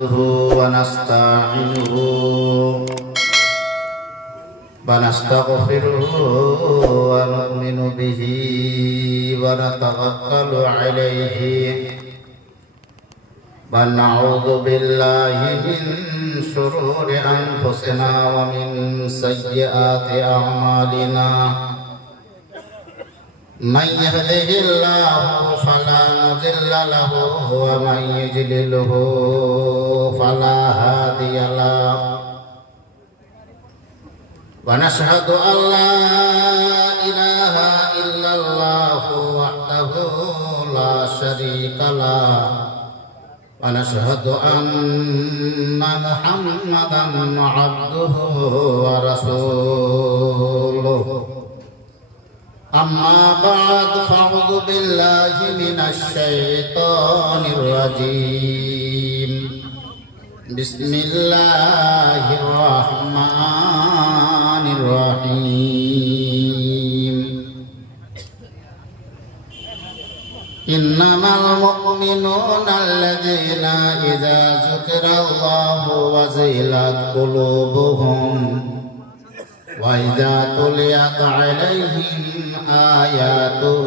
ونستعينه ونستغفره ونؤمن به ونتوكل عليه ونعوذ بالله من شرور أنفسنا ومن سيئات أعمالنا من يهده الله فلا مضل له ومن يضلله فلا هادي له ونشهد أن لا إله إلا الله وحده لا شريك له ونشهد أن محمدا عبده ورسوله أما بعد فأعوذ بالله من الشيطان الرجيم بسم الله الرحمن الرحيم إنما المؤمنون الذين إذا ذكر الله وجلت قلوبهم وإذا تليت عليهم آياته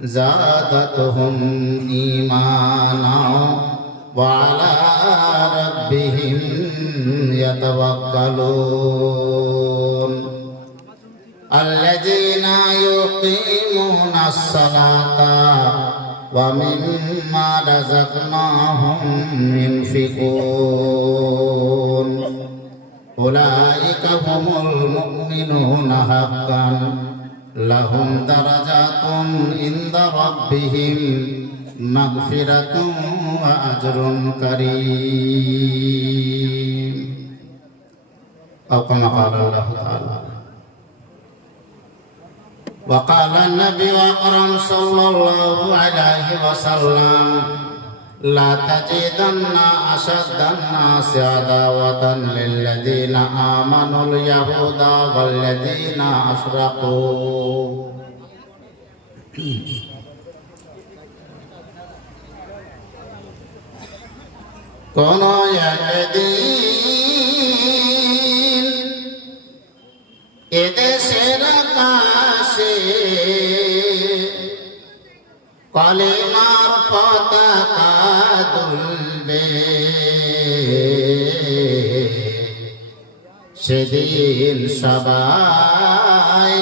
زادتهم إيمانا وعلى ربهم يتوكلون الذين يقيمون الصلاة ومما رزقناهم ينفقون أولئك هم المؤمنون حقا لهم درجات عند ربهم مغفرة وأجر كريم أو كما قال الله تعالى وقال النبي أكرم صلى الله عليه وسلم لا تجدن أشد الناس عداوة للذين آمنوا اليهود والذين أشركوا কোন একদিন এদেশের আকাশে কলিমার পতাকা দুলবে সেদিন সবাই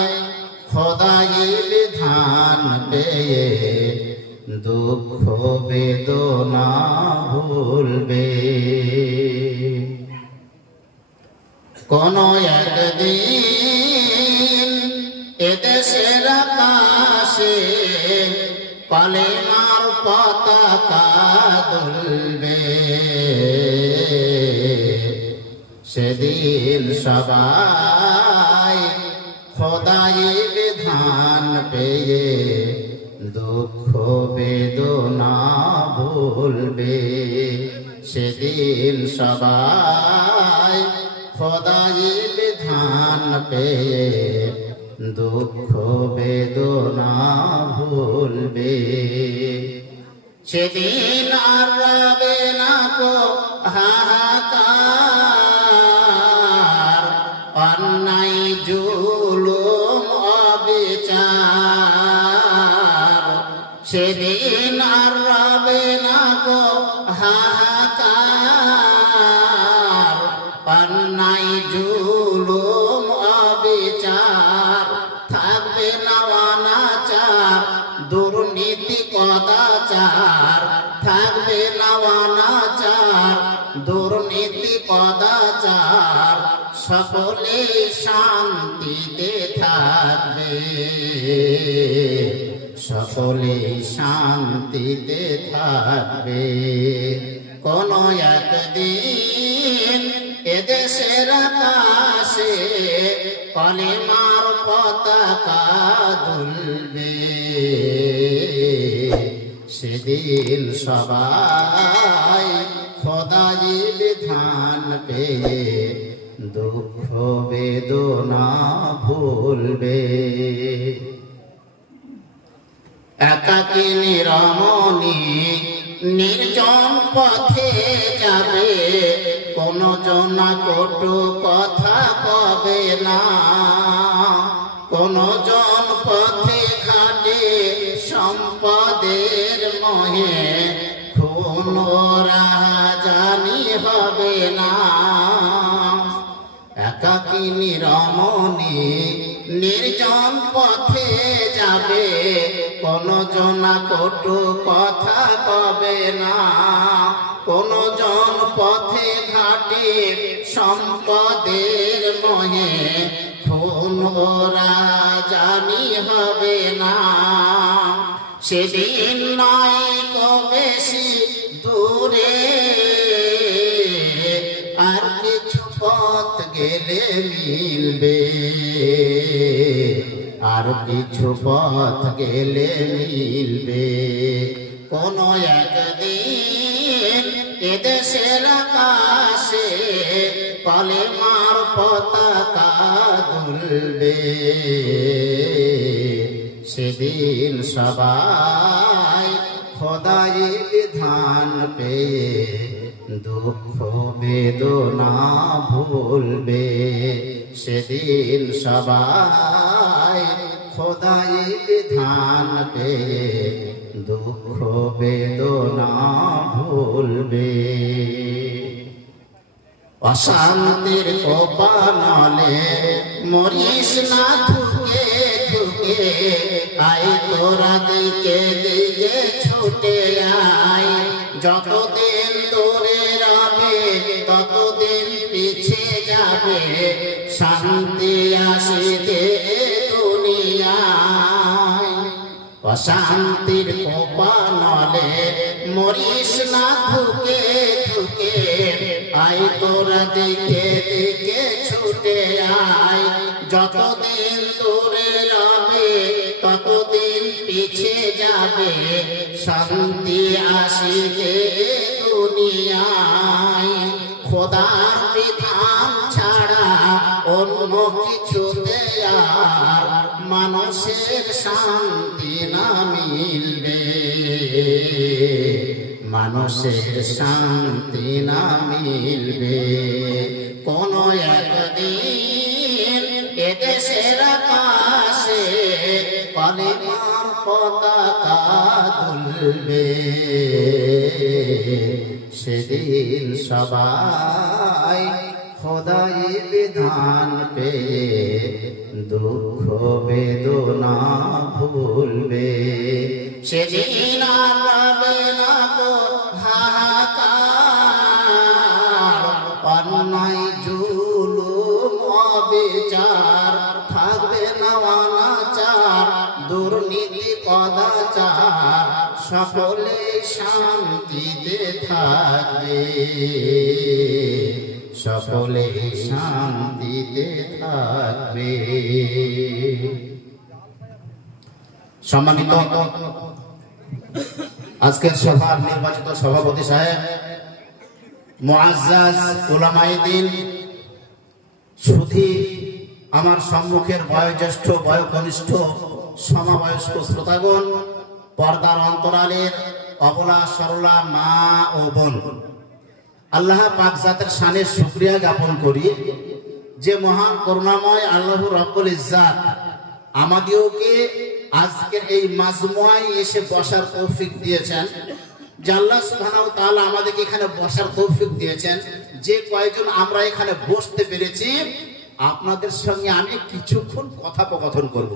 খোদাই বিধান পেয়ে দুঃখ বেদনা ভুলবে কোন একদিন এদেশের আকাশে কলিমার পতাকা দুলবে সেদিন সবাই খোদাই বিধান পেয়ে দুঃখ বেদনা ভুলবে সেদিন সবাই খোদাই বিধান পেয়ে দুঃখ বেদনা ভুলবে সেদিন আর রবে না কো হাহাকার অন্যায় জুলুম অবিচার সেদিন আর রবে না কো হাহাকার অন্যায় জুলুম অবিচার থাকবে না অনাচার দুর্নীতি কদাচার থাকবে না অনাচার দুর্নীতি কদাচার সকলে শান্তিতে থাকবে সকলে শান্তিতে থাকবে কোন একদিন এদেশের আকাশে কলিমার পতাকা দুলবে সেদিন সবাই খোদাই বিধান পেয়ে দুঃখ বেদনা ভুলবে একাকিনী রমণী নির্জন পথে যাবে, কোনো জনা কটু কথা কবে না। কোনো জন পথে ঘাটে সম্পদের মোহে, খুন রাহাজানি হবে না। একাকিনী রমণী নির্জন পথে যাবে, কোনো জনা কটু কথা কবে না। কোনো জন পথে ঘাটে সম্পদের মোহে, খুন রাহাজানি হবে না। সেদিন নয় কো বেশি দূরে, আর কিছু পথ গেলে মিলবে, আর কিছু পথ গেলে মিলবে। কোন একদিন এদেশের আকাশে কলেমার পতাকা দুলবে। সেদিন সবাই খোদাই বিধান পেয়ে দুঃখ বেদনা ভুলবে। সেদিন সবাই খোদাই বিধান পেয়ে দুঃখ বেদনা ভুলবে। অশান্তির কোপানলে মরিস না থুকে থুকে, আই তোরা দিকে দিকে ছুটে আয়। যতদিন দূরে রবে ততদিন পিছে যাবে, শান্তি আসিতে দুনিয়ায়। অশান্তির কোপানলে মরিস না থুকে থুকে, আই তোরা দিকে দিকে ছুটে আয়। যতদিন দূরে রবে ততদিন পিছে যাবে, শান্তি আসিতে দুনিয়ায়। খোদার বিধান ছাড়া অন্য কিছুতে আর মানুষের শান্তি না মিলবে, মানুষের শান্তি না মিলবে। কোন একদিন এদেশের আকাশে কলেমার পতাকা দুলবে। সেদিন সবাই খোদাই বিধান পেয়ে দুঃখ বেদনা ভুলবে। সেদিন আর রবে না গো হাহাকার, অন্যায় জুলুম অবিচার থাকবে না। অনাচার দুর্নীতি কদাচার সকলে শান্তিতে থাকবে, সকলে শান্তিতে থাকবে। সম্মানিত আজকের সভার নির্বাচিত সভাপতি সাহেব, মুআজ্জাজ উলামায়ে দ্বীন, সুধী আমার সম্মুখের বয়োজ্যেষ্ঠ বয়োকনিষ্ঠ সমবয়স্ক শ্রোতাগণ, পর্দার অন্তরালের অবলা সরলা মা ও বোন, আল্লাহ পাক জাতের শানে শুকরিয়া জ্ঞাপন করি যে মহান করুণাময় আল্লাহ রব্বুল ইজ্জাত আমাদেরকে আজকের এই মাজমুআয় এসে বসার তৌফিক দিয়েছেন। যে আল্লাহ সুবহানাহু ওয়া তাআলা আমাদেরকে এখানে বসার তৌফিক দিয়েছেন, যে কয়েকজন আমরা এখানে বসতে পেরেছি, আপনাদের সঙ্গে আমি কিছুক্ষণ কথোপকথন করব।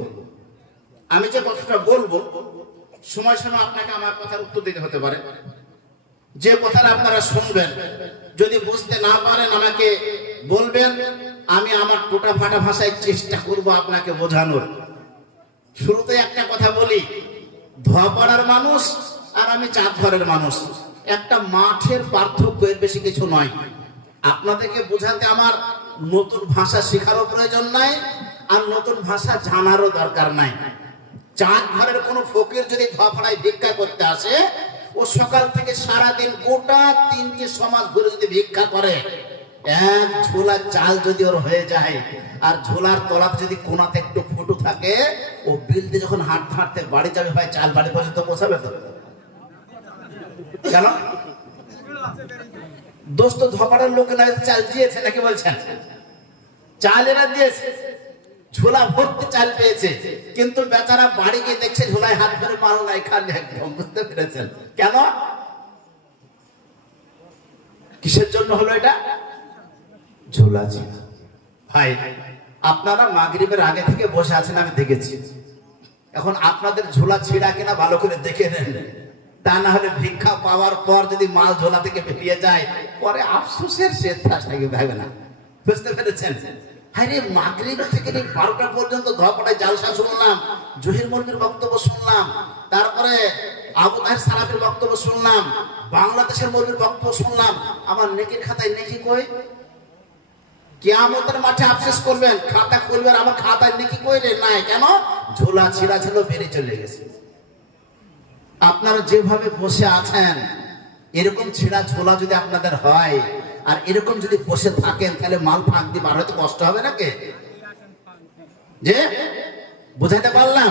আমি যে কথাটা বলবো সময় সময় আপনাকে আমার কথার উত্তর দিতে হতে পারে। যে কথাটা আপনারা শুনবেন যদি বুঝতে না পারেন আমাকে বলবেন, আমি আমার টোটা ফাটা ভাষায় চেষ্টা করব আপনাকে বোঝানোর। শুরুতে একটা কথা বলি, ধোয়াপাড়ার মানুষ আর আমি চাঁদঘরের মানুষ, একটা মাঠের পার্থক্য, এর বেশি কিছু নয়। আপনাদেরকে বোঝাতে আমার নতুন ভাষা শেখারও প্রয়োজন নাই, আর নতুন ভাষা জানারও দরকার নাই। চাঁদঘরের কোনো ফকির যদি ধোয়াপাড়ায় ভিক্ষা করতে আসে, ও সকাল থেকে সারাদিন গোটা 3টি সমাজ ঘুরে যদি ভিক্ষা করে, এক ঝোলা চাল যদি ওর হয়ে যায়, আর ঝোলার তলাতে যদি কোনাতে একটু ফুটো থাকে, ও বিল দিয়ে যখন হাঁটতে হাঁটতে বাড়ি যাবে, ভাই চাল বাড়ি পর্যন্ত পৌঁছাবে তো? কেন? দোষ তো ধপাড়ার লোক না, চাল দিয়েছে নাকি বলছেন? চাল এরা দিয়েছে, ঝোলা ভর্তি চাল পেয়েছে, কিন্তু বেচারা বাড়ি গিয়ে দেখছে ঝোলায় হাত ধরে মাল নাই, খালি একদম। বুঝতে পেরেছেন কেন? কিসের জন্য হলো এটা? ঝোলা ছিল। ভাই আপনারা মাগরিবের আগে থেকে বসে আছেন, আমি দেখেছি। এখন আপনাদের ঝোলা ছিঁড়া কিনা ভালো করে দেখে নেন, তা না হলে ভিক্ষা পাওয়ার পর যদি মাল ঝোলা থেকে বেরিয়ে যায়, পরে আফসোসের শেষটা থাকবে না। বুঝতে পেরেছেন? আরে মাগরিব থেকে 12টা পর্যন্ত ধপাটায় জালসা শুনলাম, জহির মন্দির বক্তব্য শুনলাম, তারপরে আবু তাহের সালাফির বক্তব্য শুনলাম, বাংলাদেশের মৌলবীর বক্তব্য শুনলাম। আমার নেকির খাতায় নেকি কই? কিয়ামতের মাঠে আফসোস করবেন, খাতা খুলবেন, আমার খাতায় নেকি কই রে? নাই। কেন? ঝোলা ছিঁড়া ছিল, বেরিয়ে চলে গেছে। আপনারা যেভাবে বসে আছেন, এরকম ছিঁড়া ঝোলা যদি আপনাদের হয় আর এরকম যদি বসে থাকেন, তাহলে মাল ফাঁক দিয়ে বার হয়তো কষ্ট হবে নাকি? যে বুঝাইতে পারলাম?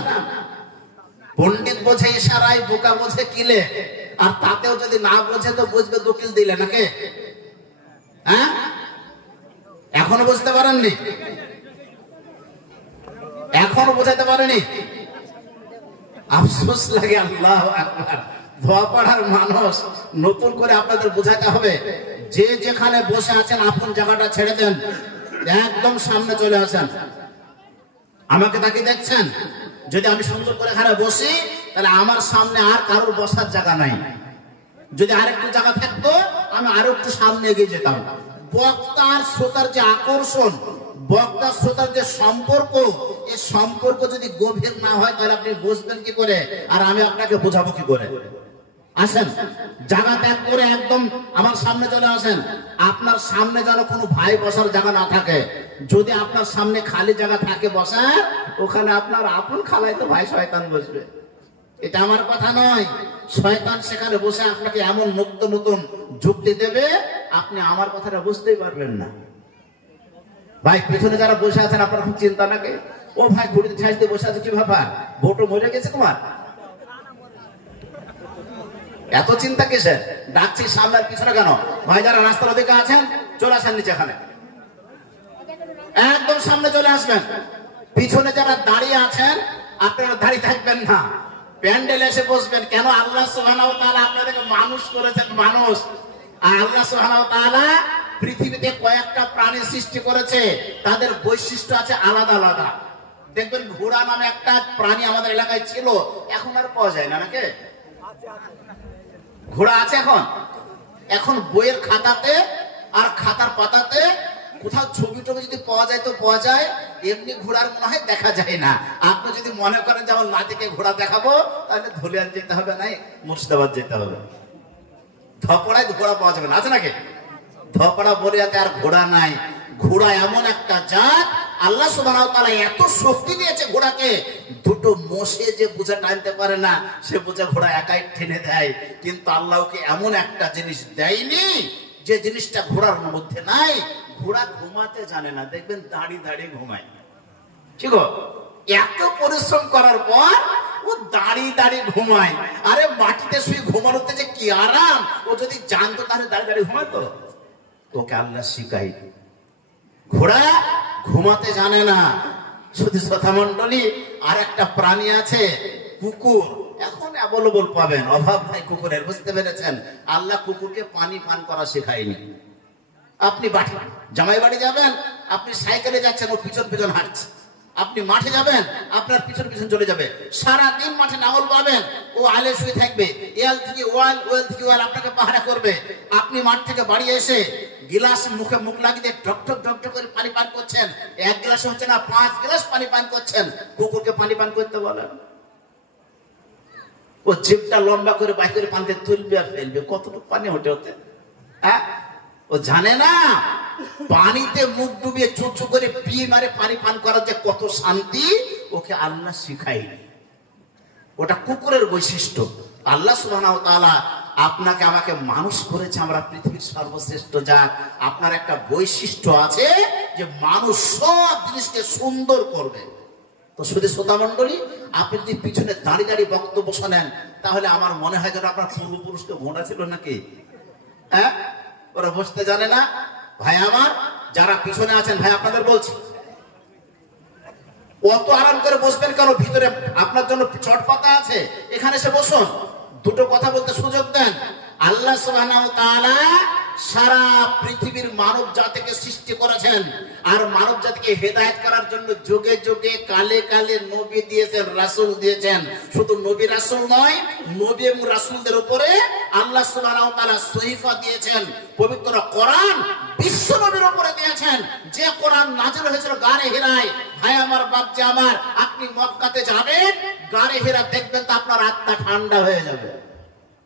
পণ্ডিত বোঝে ইশারায়, বোকা বোঝে কিলে। আর তাতেও যদি না বোঝে তো বুঝবে দকিল দিলে নাকি? হ্যাঁ, এখনো বুঝতে পারেননি? এখনো বোঝাতে পারেনি? আফসোস লাগে। আল্লাহু আকবার। ধোয়াপাড়ার মানুষ, নতুন করে আপনাদের বোঝাতে হবে, যে যেখানে বসে আছেন আপন জায়গাটা ছেড়ে দেন, একদম সামনে চলে আসেন। আমাকে তাকে দেখছেন? যদি আমি সুন্দর করে এখানে বসি, তাহলে আমার সামনে আর কারোর বসার জায়গা নাই। যদি আরেকটু জায়গা থাকতো, আমি আরো একটু সামনে এগিয়ে যেতাম। বক্তার শ্রোতার যে আকর্ষণ, বক্তা শ্রোতার যে সম্পর্ক, এই সম্পর্ক যদি গভীর না হয়, তাহলে আপনি বুঝবেন কি করে, আর আমি আপনাকে বোঝাবো কি করে? আসেন, জায়গা ত্যাগ করে একদম আমার সামনে চলে আসেন। আপনার সামনে যেন কোনো ভাই বসার জায়গা না থাকে। যদি আপনার সামনে খালি জায়গা থাকে বসার, ওখানে আপনার আপন খালায় তো ভাই শয়তান বসবে। এটা আমার কথা নয়। শয়তান সেখানে বসে আপনাকে এমন নতুন নতুন যুক্তি দেবে, আপনি আমার কথাটা বুঝতেই পারবেন না। ভাই পেছনে যারা বসে আছেন, আপনার খুব চিন্তা নাকি? ও ভাই ঘুরিতে ছাইতে বসে আছে, কি ভাবা ভোটও মরে গেছে তোমার? এত চিন্তা কিসের? ডাকছি সামনে আর পিছনে কেন? ভাই যারা রাস্তার ওদিকে আছেন, চলে আসেন নিচে, এখানে একদম সামনে চলে আসবেন। পিছনে যারা দাঁড়িয়ে আছেন, আপনারা দাঁড়িয়ে থাকবেন না, প্যান্ডেলে এসে বসবেন। কেন? আল্লাহ সুবহানাহু ওয়া তাআলা আপনাদেরকে মানুষ করেছেন, মানুষ। আর আল্লাহ সুবহানাহু ওয়া তাআলা পৃথিবীতে কয়েকটা প্রাণী সৃষ্টি করেছে, তাদের বৈশিষ্ট্য আছে আলাদা আলাদা। দেখবেন ঘোড়া নামে একটা প্রাণী আমাদের এলাকায় ছিল, এখন আর পাওয়া যায় না নাকি? ঘোড়া আছে এখন? এখন বইয়ের খাতাতে আর খাতার পাতাতে কোথাও ছবি টবি যদি পাওয়া যায় তো পাওয়া যায়, এমনি ঘোড়ার মনে হয় দেখা যায় না। আপনি যদি মনে করেন যে আমার নাতিকে ঘোড়া দেখাবো, তাহলে ধুলিয়ান যেতে হবে, নাই মুর্শিদাবাদ যেতে হবে। ধপড়ায় ঘোড়া পাওয়া যাবে না, আছে নাকি? ধপড়া বলিয়াতে আর ঘোড়া নাই। ঘোড়া এমন একটা জাত, আল্লাহ সুবহানাহু ওয়া তাআলা এত শক্তি দিয়েছে ঘোড়াকে, দুটো মোষে যে বোঝা টানতে পারে না, সে বোঝা ঘোড়া একাই টেনে দেয়। কিন্তু আল্লাহকে এমন একটা জিনিস দেয়নি যে জিনিসটা ঘোড়ার মধ্যে নাই। ঘোড়া ঘুমাতে জানে না, দেখবেন দাঁড়িয়ে দাঁড়িয়ে ঘুমায়। ঠিক, এত পরিশ্রম করার পর ও দাঁড়িয়ে দাঁড়িয়ে ঘুমায়। আরে মাটিতে শুয়ে ঘুমানোতে যে কি আরাম, ও যদি জানতো তাহলে দাঁড়িয়ে দাঁড়িয়ে ঘুমাতো? ওকে আল্লাহ শিখাই। ঘোড়া ঘুমাতে জানে না। শুধু শ্রোতা মণ্ডলী, আর একটা প্রাণী আছে কুকুর। এখন অ্যাভেলেবল পাবেন, অভাব নাই কুকুরের। বুঝতে পেরেছেন? আল্লাহ কুকুরকে পানি পান করা শেখায়নি। আপনি জামাই বাড়ি যাবেন, আপনি সাইকেলে যাচ্ছেন, ও পিছন পিছন হাঁটছে। আপনি মাঠে যাবেন, আপনার পিছন পিছন চলে যাবে। সারাদিন মাঠে নাঙল পাবেন, ও আলে শুয়ে থাকবে। এল থেকে ওয়াল, ওয়াল থেকে ওয়াল আপনাকে পাহারা করবে। আপনি মাঠ থেকে বাড়ি এসে গিলাস মুখে মুখ লাগিয়ে ঢকঢক ঢকঢক করে পানি পান করছেন। এক গ্লাস হচ্ছে না, 5 গ্লাস পানি পান করছেন। কুকুরকে পানি পান করতে বলেন, ও জিভটা লম্বা করে বাইরে করে পানিতে তুলবে আর ফেলবে। কতটুকু পানি ওঠে ওতে? হ্যাঁ, ও জানে না পানিতে মুখ ডুবিয়ে চুচু করে পি মারে পানি পান করার যে কত শান্তি, ওকে আল্লাহ শিখায়নি। ওটা কুকুরের বৈশিষ্ট্য। আল্লাহ সুবহানাহু ওয়া তাআলা আপনাকে আমাকে মানুষ করেছে, আমরা পৃথিবীর সর্বশ্রেষ্ঠ জাত। আপনার একটা বৈশিষ্ট্য আছে যে মানুষ সব জিনিসকে সুন্দর করবে। তো শুধু শ্রোতা মন্ডলী, আপনি যদি পিছনে দাঁড়িয়ে দাঁড়িয়ে বক্তব্য শোনেন, তাহলে আমার মনে হয় যেন আপনার পূর্বপুরুষকে ঘোড়া ছিল নাকি। হ্যাঁ, ওরা বসতে জানে না। ভাই আমার যারা পিছনে আছেন, ভাই আপনাদের বলছি, অত আরাম করে বসবেন কেন? ভিতরে আপনার জন্য চট পাতা আছে, এখানে এসে বসুন, দুটো কথা বলতে সুযোগ দেন। আল্লাহ সুবহানাহু ওয়া তাআলা সারা পৃথিবীর মানব জাতিকে সৃষ্টি করেছেন, আর মানব জাতিকে হেদায়েত করার জন্য যুগে যুগে কালে কালে নবী দিয়েছেন, রাসূল দিয়েছেন। শুধু নবী রাসূল নয়, নবী এবং রাসূলদের উপরে আল্লাহ সুবহানাহু ওয়া তাআলা সহিফা দিয়েছেন। পবিত্র কোরআন বিশ্ব নবীর উপরে দিয়েছেন, যে কোরআন নাযিল হয়েছিল গারে হিরায়। ভাই আমার, বাপজি আমার, আপনি মক্কাতে যাবেন, গারে হিরা দেখবেন তো আপনার আত্মা ঠান্ডা হয়ে যাবে।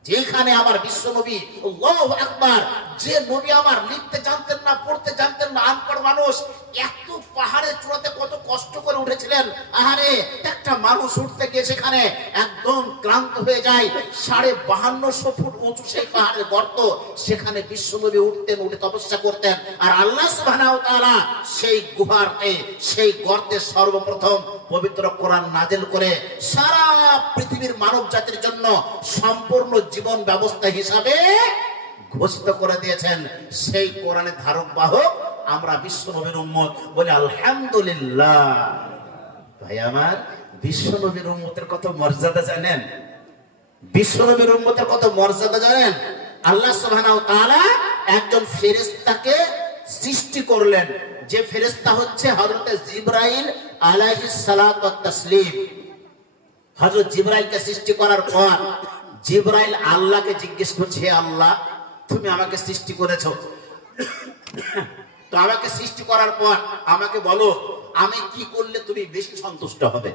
যেখানে আমার বিশ্ব নবী, আল্লাহু আকবার, যে নবী আমার লিখতে জানতেন না, পড়তে জানতেন না, আনপড় মানুষ, এত পাহাড়ের চূড়াতে কত কষ্ট করে উঠেছিলেন। আহারে, একটা মানুষ উঠতে গিয়ে সেখানে একদম ক্লান্ত হয়ে যায়। 5250 ফুট উঁচু সেই পাহাড়ের গর্ত, সেখানে বিশ্ব নবী উঠতেন, উঠে তপস্যা করতেন। আর আল্লাহ সুবহানাহু ওয়া তাআলা সেই গুহাতে, সেই গর্তে সর্বপ্রথম পবিত্র কোরআন নাযিল করে সারা পৃথিবীর মানব জাতির জন্য সম্পূর্ণ জীবন ব্যবস্থা হিসাবে ঘোষিত করে দিয়েছেন। সেই কোরআনের ধারক বাহক আমরা বিশ্ব নবীর উম্মত বলে আলহামদুলিল্লাহ। ভাই আমার, বিশ্ব নবীর উম্মতের কত মর্যাদা জানেন? বিশ্ব নবীর উম্মতের কত মর্যাদা জানেন? আল্লাহ সুবহানাহু ওয়া তাআলা একজন ফেরেশতাকে সৃষ্টি করলেন, যে ফেরেশতা হচ্ছে হযরত জিবরাইল আলাইহিস সালাতু ওয়াত তাসলিম। হযরত জিবরাইলকে সৃষ্টি করার পর জিবরাইল আল্লাহকে জিজ্ঞেস করছে, হে আল্লাহ, তুমি আমাকে সৃষ্টি করেছো, তো আমাকে সৃষ্টি করার পর আমাকে বলো আমি কি করলে তুমি বেশি সন্তুষ্ট হবে?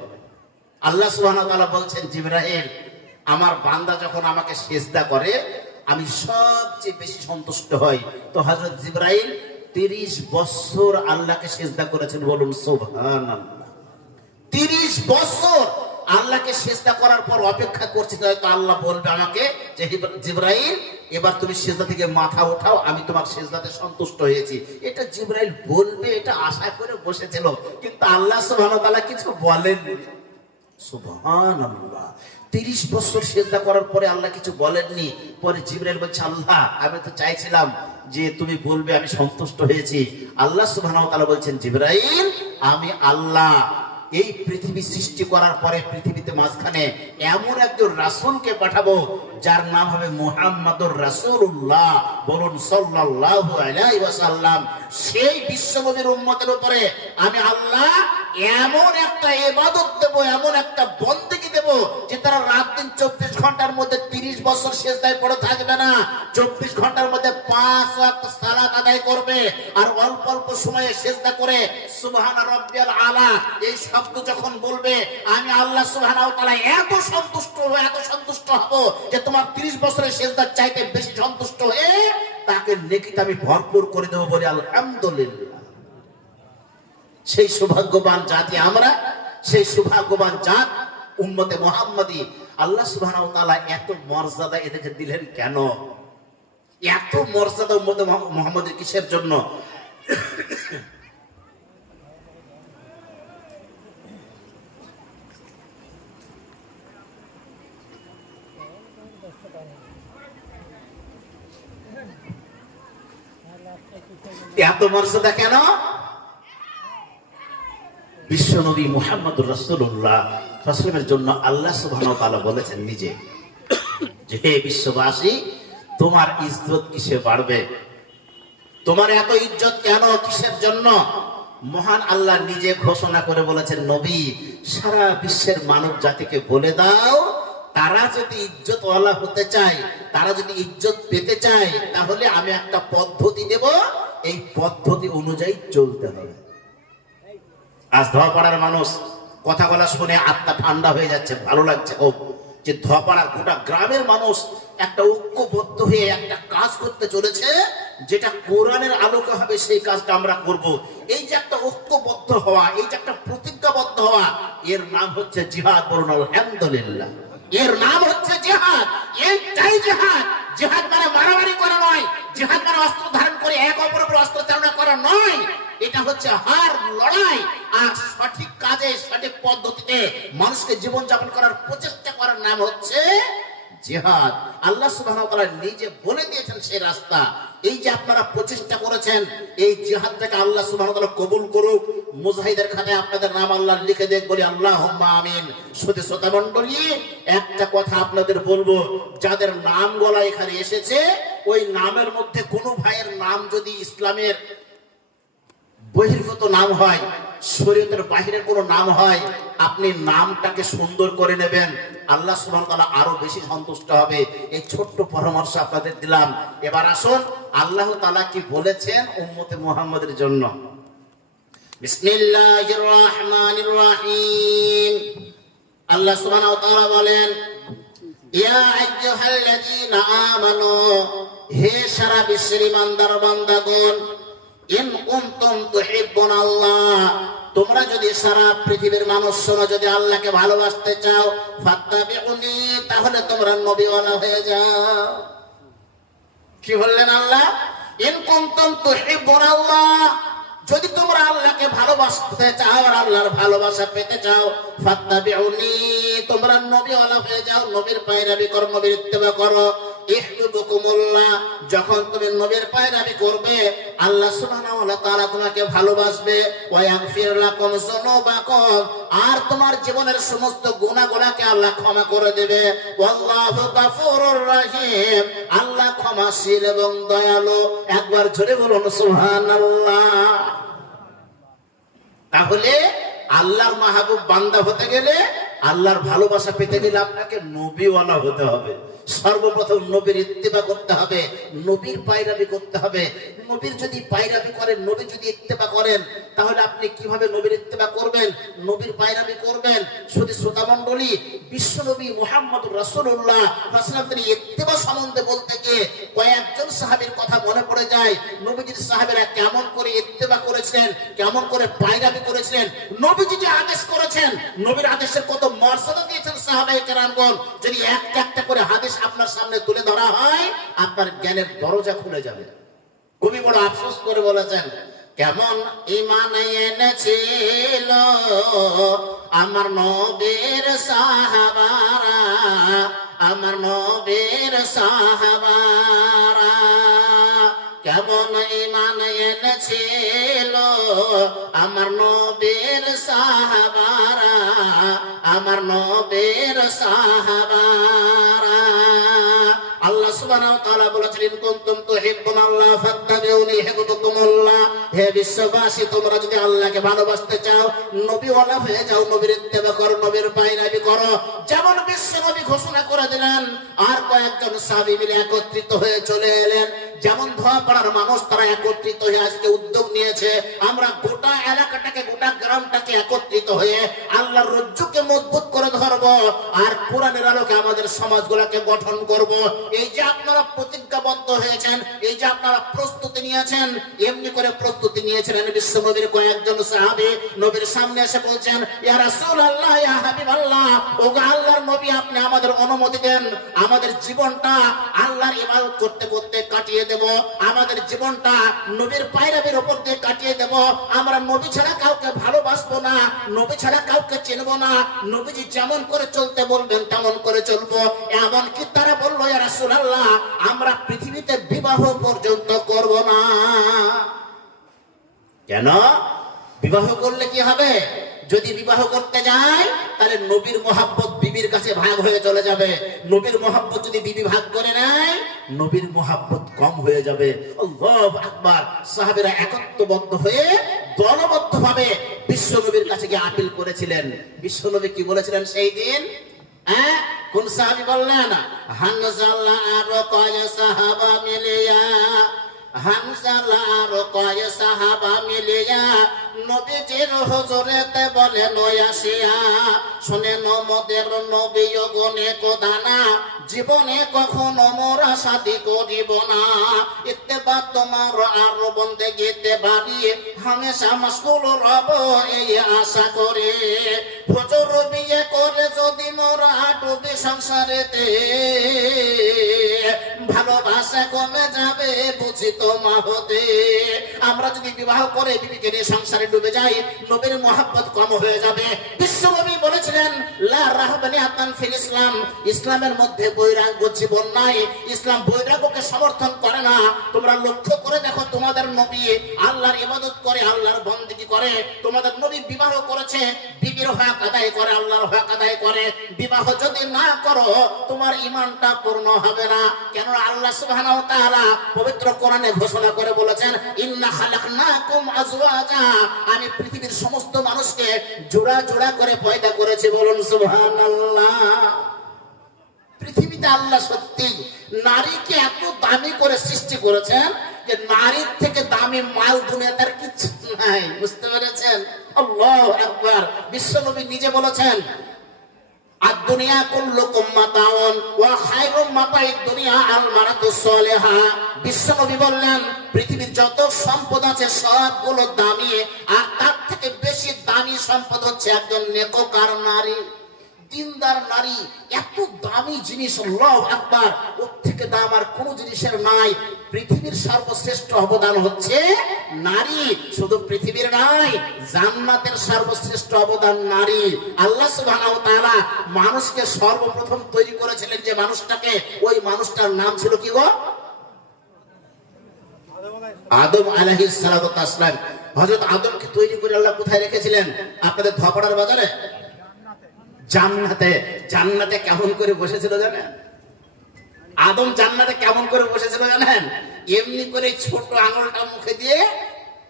আল্লাহ সুবহানাহু ওয়া তাআলা বলছেন, জিবরাইল, আমার বান্দা যখন আমাকে সিজদা করে আমি সবচেয়ে বেশি সন্তুষ্ট হই। তো হযরত জিবরাইল 30 বছর আল্লাহকে সিজদা করেছেন, বলুন সুবহানাল্লাহ। 30 বছর আল্লাহকে সিজদা করার পর অপেক্ষা করছে, হয়তো আল্লাহ বলবে আমাকে যে জিবরাইল, এবার তুমি সিজদা থেকে মাথা ওঠাও, আমি তোমার সিজদাতে সন্তুষ্ট হয়েছি। এটা জিবরাইল বলবে, এটা আশা করে বসেছিল, কিন্তু আল্লাহ সুবহানাহু ওয়া তাআলা কিছু বলেননি। সুবহানাল্লাহ, 30 বছর সিজদা করার পরে আল্লাহ কিছু বলেননি। পরে জিবরাইল বলছে, আল্লাহ, আমি তো চাইছিলাম যে তুমি বলবে আমি সন্তুষ্ট হয়েছি। আল্লাহ সুবহানাহু ওয়া তাআলা বলছেন, জিবরাইল, আমি আল্লাহ এই পৃথিবী সৃষ্টি করার পরে পৃথিবীতে মাঝখানে এমন একজন রাসূলকে পাঠাবো যার নাম হবে মুহাম্মাদুর রাসূলুল্লাহ, বলুন সাল্লাল্লাহু আলাইহি ওয়াসাল্লাম। সেই বিশ্বনবীর উম্মতের উপরে আমি আল্লাহ এমন একটা ইবাদত দেব, এমন একটা বন্দেগী দেব, যে তারা রাত দিন 24 ঘন্টার মধ্যে 30 বছর সিজদায় পড়ে থাকবে না, 24 ঘন্টার মধ্যে 5 ওয়াক্ত সালাত আদায় করবে। আর অল্প অল্প সময়ে সিজদা করে সুবহান রাব্বিয়াল আলা এই শব্দ যখন বলবে, আমি আল্লাহ সুবহানাহু ওয়া তাআলা এত সন্তুষ্ট হব যে তোমার 30 বছরের সিজদার চাইতে বেশি সন্তুষ্ট হয়ে তাকে নেকিতে আমি ভরপুর করে দেব, বলে আলহামদুলিল্লাহ। সেই সৌভাগ্যবান জাতি আমরা, সেই সৌভাগ্যবান জাত উম্মতে মুহাম্মাদি। আল্লাহ সুবহানাহু ওয়া তাআলা এত মর্যাদা এদেরকে দিলেন কেন? এত মর্যাদা উম্মতে মুহাম্মাদের কিসের জন্য? এত মর্যাদা কেন? বিশ্বনবী মুহাম্মদুর রাসূলুল্লাহ সাল্লাল্লাহু জন্য আল্লাহ সুবহানাহু ওয়া তাআলা বলেছেন নিজে যে, হে বিশ্ববাসী, তোমার ইজ্জত কিসে বাড়বে? তোমার এত ইজ্জত কেন, কিসের জন্য? মহান আল্লাহ নিজে ঘোষণা করে বলেছেন, নবী, সারা বিশ্বের মানব জাতিকে বলে দাও, তারা যদি ইজ্জতওয়ালা হতে চায়, তারা যদি ইজ্জত পেতে চায়, তাহলে আমি একটা পদ্ধতি দেব, এই পদ্ধতি অনুযায়ী চলতে হবে। আজ ধোয়াপাড়ার মানুষ কথা বলা শুনে আত্মা ঠান্ডা হয়ে যাচ্ছে, ভালো লাগছে খুব, যে ধোয়াপাড়ার গোটা গ্রামের মানুষ একটা ঐক্যবদ্ধ হয়ে একটা কাজ করতে চলেছে, যেটা কোরআনের আলোকে হবে, সেই কাজটা আমরা করব। এই যে একটা ঐক্যবদ্ধ হওয়া, এই যে একটা প্রতিজ্ঞাবদ্ধ হওয়া, এর নাম হচ্ছে জিহাদ, বলুন আলহামদুলিল্লাহ। এর নাম হচ্ছে জিহাদ, এইটাই জিহাদ। জিহাদ মানে মারামারি করা নয়, জিহাদ মানে অস্ত্র ধারণ করে এক অপরের উপর অস্ত্র চালনা করা নয়। এটা হচ্ছে হার লড়াই। আর সঠিক কাজে সঠিক পদ্ধতিতে মানুষকে জীবনযাপন করার প্রচেষ্টা করার নাম হচ্ছে জিহাদ। আল্লাহ সুবহানাহু ওয়া তাআলা নিজে বলে দিয়েছেন সেই রাস্তা। এই যে আপনারা প্রচেষ্টা করেছেন, এই জিহাদটাকে আল্লাহ সুবহানাহু ওয়া তাআলা কবুল করুক। মুজাহিদের খাতায় আপনাদের নাম আল্লাহ লিখে দেখ, বলি আল্লাহুম্মা আমিন। শুধু শ্রোতা মণ্ডলী, একটা কথা আপনাদের বলবো, যাদের নাম বলা এখানে এসেছে, ওই নামের মধ্যে কোনো ভাইয়ের নাম যদি ইসলামের বহির্ভূত নাম হয়, শরীয়তের বাহিরের কোনো নাম হয়, আপনি নামটাকে সুন্দর করে নেবেন, আল্লাহ সুবহানাহু ওয়া তাআলা আরো বেশি সন্তুষ্ট হবে। এই ছোট্ট পরামর্শ আপনাদের দিলাম। এবার আসুন আল্লাহ তাআলা কি বলেছেন উম্মতে মুহাম্মাদের জন্য। বিসমিল্লাহির রহমানির রহিম। আল্লাহ সুবহানাহু ওয়া তাআলা বলেন, ইয়া আইয়ুহাল্লাযীনা আমানু, হে সারা বিশ্বের ঈমানদার বান্দাগণ, ইন কুনতুম তুহিব্বুনাল্লাহ, তোমরা যদি সারা পৃথিবীর মানুষ শোনো, যদি আল্লাহকে ভালোবাসতে চাও, ফাত্তাবিউনি, তাহলে তোমরা নবীওয়ালা হয়ে যাও। কি বললেন আল্লাহ? ইন কুনতুম তুহিব্বুনাল্লাহ, যদি তোমরা আল্লাহকে ভালোবাসতে চাও আর আল্লাহর ভালোবাসা পেতে চাও, ফাত্তাবিউনি, তোমরা নবীওয়ালা হয়ে যাও, নবীর পায়রাবি করো, নবীর ইত্তেবা করো। ইহবিবুকুমুল্লাহ, যখন তুমি নবীর পায়রাবি করবে, আল্লাহ সুবহানাহু ওয়া তাআলা তোমাকে ভালোবাসবে। ওয়া ইয়াগফির লাকুম যুনুবাকুম, আর তোমার জীবনের সমস্ত গুনাহগুলোকে আল্লাহ ক্ষমা করে দেবে। ওয়াল্লাহু গফুরুর রহিম, আল্লাহ ক্ষমাশীল এবং দয়ালু। একবার জোরে বলুন সুবহানাল্লাহ। তাহলে আল্লাহর মাহবুব বান্দা হতে গেলে, আল্লাহর ভালোবাসা পেতে গেলে আপনাকে নবীওয়ালা হতে হবে। সর্বপ্রথম নবীর ইত্তেবা করতে হবে, নবীর পায়রাবি করতে হবে। নবীর যদি পায়রাবি করেন, নবী যদি ইত্তেবা করেন, তাহলে আপনি কিভাবে নবীর ইত্তেবা করবেন, নবীর পায়রাবি করবেন? শুধু শ্রোতা মণ্ডলী, বিশ্ব নবী মুহাম্মদুর রাসূলুল্লাহ সাল্লাল্লাহু ইত্তেবা সম্বন্ধে বলতে গিয়ে কয়েকজন সাহাবীর কথা মনে পড়ে যায়। নবীজির সাহাবীরা কেমন করে ইত্তেবা করেছেন, কেমন করে পায়রাবি করেছেন, নবীজি যে আদেশ করেছেন, নবীর আদেশের কত মর্যাদা দিয়েছেন সাহাবায়ে কেরামগণ। যদি একটা একটা করে হাদিস আপনার সামনে তুলে ধরা হয়, আপনার জ্ঞানের দরজা খুলে যাবে। কবি বড় আফসোস করে বলেছেন, কেমন ঈমান এনেছিল আমার নবীর সাহাবারা, আমার নবীর সাহাবারা, কেমন ঈমান এনেছিল আমার নবীর সাহাবারা, আমার নবীর সাহাবারা। আল্লাহ সুবহানাহু ওয়া তাআলা বলেছেন, ইন কুনতুম তুহিব্বুনাল্লাহ ফাত্তাবিউনি ইউহিব্বুকুমুল্লাহ, হে বিশ্ববাসী, তোমরা যদি আল্লাহকে ভালোবাসতে চাও, নবীওয়ালা হয়ে যাও, নবীর ইত্তেবা করো, নবীর পায়রাবি করো। যেমন বিশ্ব নবী ঘোষণা করে দিলেন, আর কয়েকজন সাহাবী মিলে একত্রিত হয়ে চলে এলেন। যেমন ধোয়াপাড়ার মানুষ, তারা একত্রিত হয়ে আজকে উদ্যোগ নিয়েছে, আমরা গোটা এলাকাটাকে, গোটা গ্রামটাকে একত্রিত হয়ে আল্লাহর রজ্জুকে মজবুত করে ধরবো, আর কোরআনের আলোকে আমাদের সমাজগুলোকে গঠন করব। এই যে আপনারা প্রতিজ্ঞাবদ্ধ হয়েছেন, এই যে আপনারা প্রস্তুতি নিয়েছেন, এমনি করে প্রস্তুতি নিয়েছিলেন বিশ্ব নবীর কয়েকজন সাহাবী। নবীর সামনে এসে বলছেন, ইয়া রাসূলুল্লাহ, ইয়া হাবিবাল্লাহ, ওগো আল্লাহর নবী, আপনি আমাদের অনুমতি দেন, আমাদের জীবনটা আল্লাহর ইবাদত করতে করতে কাটিয়ে দেব, আমাদের জীবনটা নবীর পায়রাবির উপর দিয়ে কাটিয়ে দেব। আমরা নবী ছাড়া কাউকে ভালোবাসবো না, নবী ছাড়া কাউকে চিনবো না, নবীজি যেমন করে চলতে বলবেন তেমন করে চলবো। এমনকি তারা বলল, ইয়া রাসূলুল্লাহ, আমরা পৃথিবীতে বিবাহ পর্যন্ত করব না। কেন? বিবাহ করলে কি হবে? যদি বিবাহ করতে যায়, তাহলে নবীর মোহাব্বত বিবির কাছে ভাগ হয়ে চলে যাবে। নবীর মোহাব্বত যদি বিবি ভাগ করে নেয়, নবীর মোহাব্বত কম হয়ে যাবে। আল্লাহু আকবার। সাহাবীরা একত্রবদ্ধ হয়ে দলবদ্ধভাবে বিশ্ব নবীর কাছে গিয়ে আপিল করেছিলেন। বিশ্ব নবী কি বলেছিলেন সেই দিন? কোন সাহাবী বললেন? হানজালা আর কয় সাহাবা মিলিয়া, হানজালা আর কয় সাহাবা মিলিয়া নবীজির হুজুরেতে বলেন আসিয়া, শুনেন মোদের নবী গুণে কোদানা, জীবনে কখনো মোরা শাদী করিব না। ইত্তেবা তোমার আর বন্দেগিতে বাড়ি, হামেশা মশগুল রব এই আশা করে। হুজুর বিয়ে করে যদি মোরা ডুবে সংসারেতে, ভালোবাসা কমে যাবে বুঝি তো মা হতে। আমরা যদি বিবাহ করে বিবিকে নিয়ে সংসারে ডুবে যাই, নবীর মহব্বত কম হয়ে যাবে। বিশ্বনবী বলেছিলেন লা রাহবানিয়াতান ফিল ইসলাম, ইসলামের মধ্যে বৈরাগ্য জীবন নাই। ইসলাম বৈরাগ্যকে সমর্থন করে না। তোমরা লক্ষ্য করে দেখো, তোমাদের নবী আল্লাহর ইবাদত করে, আল্লাহর বন্দেগী করে। তোমাদের নবী বিবাহ করেছে, বিবির হক আদায় করে, আল্লাহর হক আদায় করে। বিবাহ যদি না করো তোমার ঈমানটা পূর্ণ হবে না। কেন? আল্লাহ সুবহানাহু ওয়া তাআলা পবিত্র কোরআনে ঘোষণা করে বলেছেন, ইন্না খালাকনাকুম আজওয়াজা, আমি পৃথিবীর সমস্ত মানুষকে জোড়া জোড়া করে পয়দা করেছি। বলুন সুবহানাল্লাহ। পৃথিবীতে আল্লাহ সত্যি নারীকে এত দামি করে সৃষ্টি করেছেন যে নারীর থেকে দামি মাল দুনিয়াতে আর কিছু নাই। বুঝতে পেরেছেন? আল্লাহু আকবার। বিশ্বনবী নিজে বলেছেন, আদ-দুনিয়া কুল্লুকুম মাতাউন ওয়া খায়রুম মাতাইদ দুনিয়া আল মারাতুস সালিহা। বিশ্বনবী বললেন, পৃথিবীর যত সম্পদ আছে সবগুলো দামি, আর তার থেকে বেশি দামি সম্পদ হচ্ছে একজন নেককার নারী, দিনদার নারী। এত দামি জিনিস, আল্লাহু আকবার, ওর থেকে দাম আর কোন জিনিসের নাই। পৃথিবীর সর্বশ্রেষ্ঠ অবদান হচ্ছে নারী। শুধু পৃথিবীর নয়, জান্নাতের সর্বশ্রেষ্ঠ অবদান নারী। আল্লাহ সুবহানাহু ওয়া তাআলা মানুষকে সর্বপ্রথম তৈরি করেছিলেন যে মানুষটাকে, ওই মানুষটার নাম ছিল কি গো? আদম আলাইহিস সালাতু ওয়াস সালাম। হযরত আদমকে তৈরি করে আল্লাহ কোথায় রেখেছিলেন? আপনাদের ধপাড়ার বাজারে, জান্নাতে। জান্নাতে কেমন করে বসেছিল জানেন? আদম জান্নাতে কেমন করে বসেছিল জানেন? এমনি করে ছোট আঙুলটা মুখে দিয়ে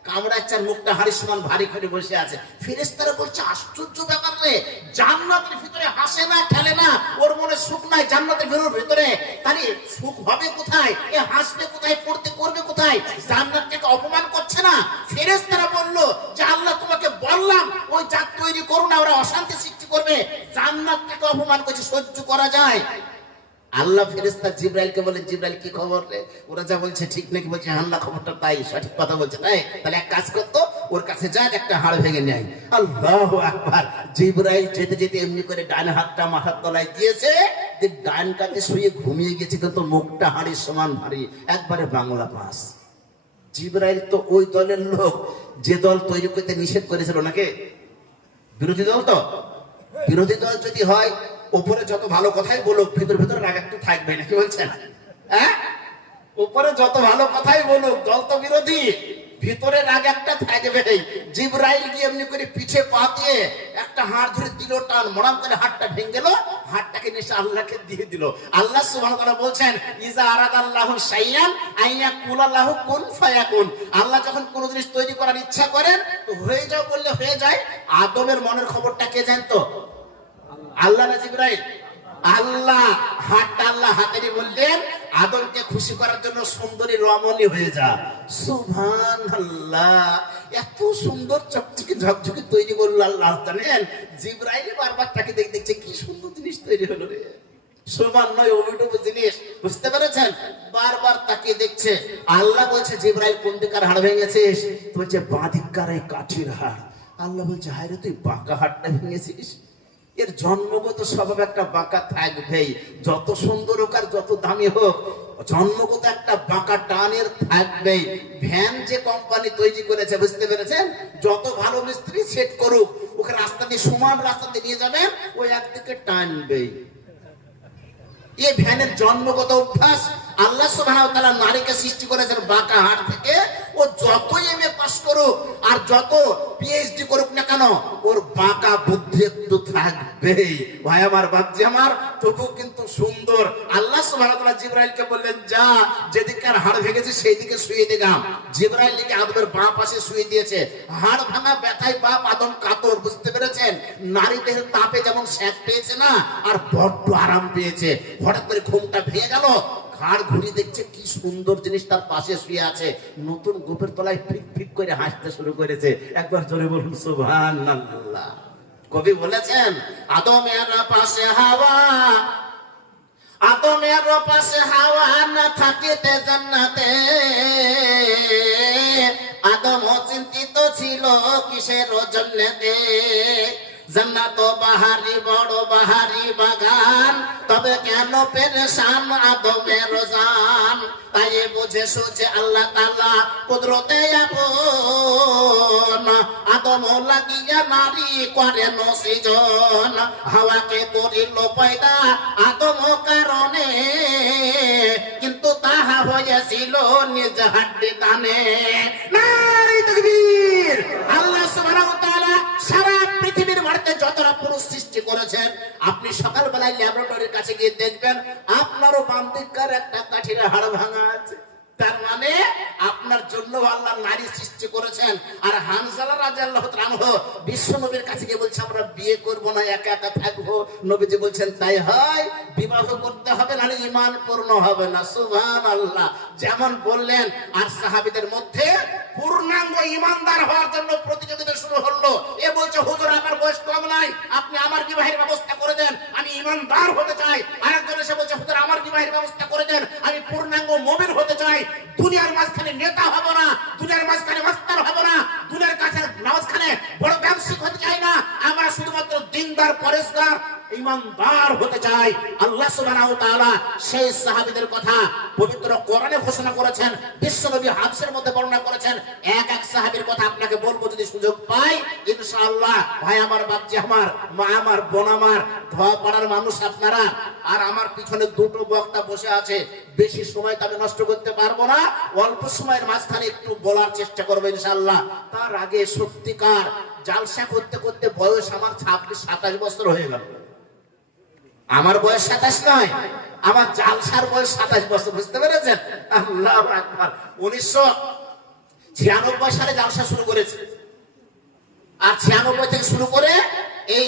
কামড়াচ্ছেন, মুখটা হাড়ির সমান ভারী করে বসে আছে। ফেরেশতারা বলছে, আশ্চর্য ব্যাপার রে, জান্নাতের ভিতরে হাসে না, খেলে না, ওর মনে সুখ নাই। জান্নাতের ভিতরে তাহলে সুখ হবে কোথায়? এ হাসবে কোথায়? পড়তে করবে কোথায়? জান্নাতকে অপমান করছে না? ফেরেশতারা বলল যে আল্লাহ তোমাকে বললাম ওই জাত তৈরি করো না, ওরা অশান্তি সৃষ্টি করবে। জান্নাতকে অপমান করছে, সহ্য করা যায়? আল্লাহ ফেরেশতা জিবরাইলকে বলেন, জিবরাইল কি খবর রে? ওরা যা বলছে ঠিক নাকি? বলছে আল্লাহ খবরটা তাই, সঠিক কথা বলছে। তাই তাহলে এক কাজ করতো, ওর কাছে যাক, একটা হাড় ভেঙে নেয়। আল্লাহু আকবার। জিবরাইল যেতে যেতে এমনি করে ডান হাতটা মাথার তলায় দিয়েছে, যে ডান কাতে শুয়ে ঘুমিয়ে গেছে, কিন্তু মুখটা হাড়ির সমান ভারী, একবারে বাংলা পাস। জিবরাইল তো ওই দলের লোক যে দল তৈরি করতে নিষেধ করেছিল নাকি? বিরোধী দল তো। বিরোধী দল যদি হয়, উপরে যত ভালো কথাই বলুক, ভিতর ভিতর রাগ একটু থাকবে, নাকি বলছেন? হ্যাঁ, উপরে যত ভালো কথাই বলুক, দল তো বিরোধী, ভিতরে রাগ একটা থাকবে। জিবরাইল গিয়ে এমনি করে পিঠে পা দিয়ে একটা হাড় ধরে দিল, টান, মরাম করে হাড়টা ভেঙে গেল। হাড়টাকে নিয়ে আল্লাহকে দিয়ে দিল। আল্লাহ সুবহানাহু ওয়া তাআলা বলছেন, ইজা আরাদাল্লাহু শাইআন আইয়াকুলা লাহু কুন ফায়াকুন। আল্লাহ যখন কোন জিনিস তৈরি করার ইচ্ছা করেন, তো হয়ে যাও বললে হয়ে যায়। আদমের মনের খবরটা কে জানতো? আল্লাহ না জিবরাইল? আল্লাহ। হাতটা আল্লাহ হাতেরই বললেন, আদমকে খুশি করার জন্য সুন্দরী রমণী হয়ে যা। সুবহানাল্লাহ। এত সুন্দর চকচকে ঝকঝকে তৈরি করলো আল্লাহ। জানেন, জিবরাইল বারবার তাকে দেখছে, কি সুন্দর জিনিস তৈরি হলো রে। সুবহান নয়, ওইটুকু জিনিস। বুঝতে পেরেছেন? বারবার তাকে দেখছে। আল্লাহ বলছে, জিবরাইল কোন দিকের হাড় ভেঙেছিস? বলছে বাঁ দিককার এই কাঠির হাড়। আল্লাহ বলছে, হায় রে, তুই বাঁকা হাড়টা ভেঙেছিস? এর জন্মগত স্বভাব একটা বাঁকা থাকবেই, যত সুন্দর হোক আর যত দামি হোক, জন্মগত একটা বাঁকা টানের থাকবেই। ভ্যান যে কোম্পানি তৈরি করেছে, বুঝতে পেরেছেন, যত ভালো মিস্ত্রি সেট করুক, ওকে রাস্তা দিয়ে, সমান রাস্তা দিয়ে নিয়ে যাবেন, ওই একদিকে টানবেই। এই ভ্যানের জন্মগত অভ্যাস। আল্লাহ সুবহানাহু ওয়া তাআলা নারীকে সৃষ্টি করেছেন বাঁকা হাড় থেকে। ও যতই এমএ পাস করুক আর যত পিএইচডি করুক না কেন, ওর বাঁকা বুদ্ধি একটু থাকবেই। ভাই আমার, বাপজি আমার, তবু কিন্তু সুন্দর। আল্লাহ সুবহানাহু ওয়া তাআলা জিবরাইলকে বললেন, যা, যেদিকে আর হাড় ভেঙেছে সেই দিকে শুয়ে দিলাম। জিবরাইল দিকে আদমের বাঁ পাশে শুয়ে দিয়েছে। হাড় ভাঙা ব্যথায় বাপ আদম কাতর। বুঝতে পেরেছেন? নারী দেহের তাপে যেমন স্যাক পেয়েছে না, আর বড্ড আরাম পেয়েছে। হঠাৎ করে ঘুমটা ভেঙে গেল, ঘাড় ঘুরিয়ে দেখছে কি সুন্দর জিনিস তার পাশে শুয়ে আছে। নতুন গোপের তলায় ফিক ফিক করে হাসতে শুরু করেছে। একবার জোরে বলুন সুবহানাল্লাহ। কবি বলেছেন, আদমের পাশে হাওয়া, আদমের পাশে হাওয়া না থাকিতে জান্নাতে, আদম চিন্তিত ছিল কিসের জন্যতে। জান্নাত বাহারি বড় বাহারি বাগান, তবে কেন পেরেশান আদমের জান? তাই বুঝে সুঝে আল্লাহ তাআলা কুদরতে আপন আদম লাগিয়া নারী করেন সৃজন। হাওয়াকে করিল পয়দা আদম কারণে, কিন্তু তাহা হয়েছিল নিজ হাড্ডি দানে। নারী তাকবীর! আল্লাহ সুবহানাহু ওয়া তাআলা সারা পৃথিবীর মাটিতে যতটা পুরুষ সৃষ্টি করেছেন, আপনি সকালবেলায় ল্যাবরেটরির কাছে গিয়ে দেখবেন আপনারও বাম দিককার একটা কাঠির হাড় ভাঙা আছে। তার মানে আপনার জন্য আল্লাহ নারী সৃষ্টি করেছেন। আর হানজালা রাদিয়াল্লাহু তাআলা আনহু বিশ্ব নবীর কাছে গিয়ে বলছে আমরা বিয়ে করব না, একা একা থাকবো। নবীজি বলছেন তাই হয়, বিবাহ করতে হবে, নাহলে ঈমান পূর্ণ হবে না। সুবহানাল্লাহ! যেমন বললেন। আর সাহাবীদের মধ্যে পূর্ণাঙ্গ ঈমানদার হওয়ার জন্য প্রতিযোগিতা শুরু হলো। এ বলছে হুজুর আমার বয়স কম নাই, আপনি আমার বিবাহের ব্যবস্থা করে দেন, আমি ঈমানদার হতে চাই। আরেকজন এসে বলছে হুজুর আমার বিবাহের ব্যবস্থা করে দেন, আমি পূর্ণাঙ্গ মুমিন হতে চাই। দুনিয়ার মাঝখানে নেতা হব না, দুনিয়ার মাঝখানে মাস্টার হব না, দুনিয়ার কাছে মাঝখানে বড় ব্যবসায়িক হতে চাই না, আমরা শুধুমাত্র দিনদার পরেশগার ঈমানদার হতে চাই। আল্লাহ সুবহানাহু ওয়া তাআলা সেই সাহাবীদের কথা পবিত্র কোরআনে ঘোষণা করেছেন, বিশ্বনবী হাদিসের মধ্যে বর্ণনা করেছেন। এক এক সাহাবীর কথা আপনাকে বলবো যদি সুযোগ পাই ইনশাআল্লাহ। ভাই আমার, বাচ্চা আমার, মা আমার, বোন আমার, ধোয়াপাড়ার মানুষ আপনারা, আর আমার পিছনে দুটো বক্তা বসে আছে। বেশি সময় আমি নষ্ট করতে পারবো না, অল্প সময়ের মাঝখানে একটু বলার চেষ্টা করবো ইনশাআল্লাহ। তার আগে সত্যিকার জালসা করতে করতে বয়স আমার 26-27 বছর হয়ে গেল। আমার বয়স 27 নয়, আমার জালসার বয়স 27 বছর। বুঝতে পেরেছেন? আল্লাহু আকবার! 1996 সালে জালসা শুরু করেছে, আর 96 থেকে শুরু করে এই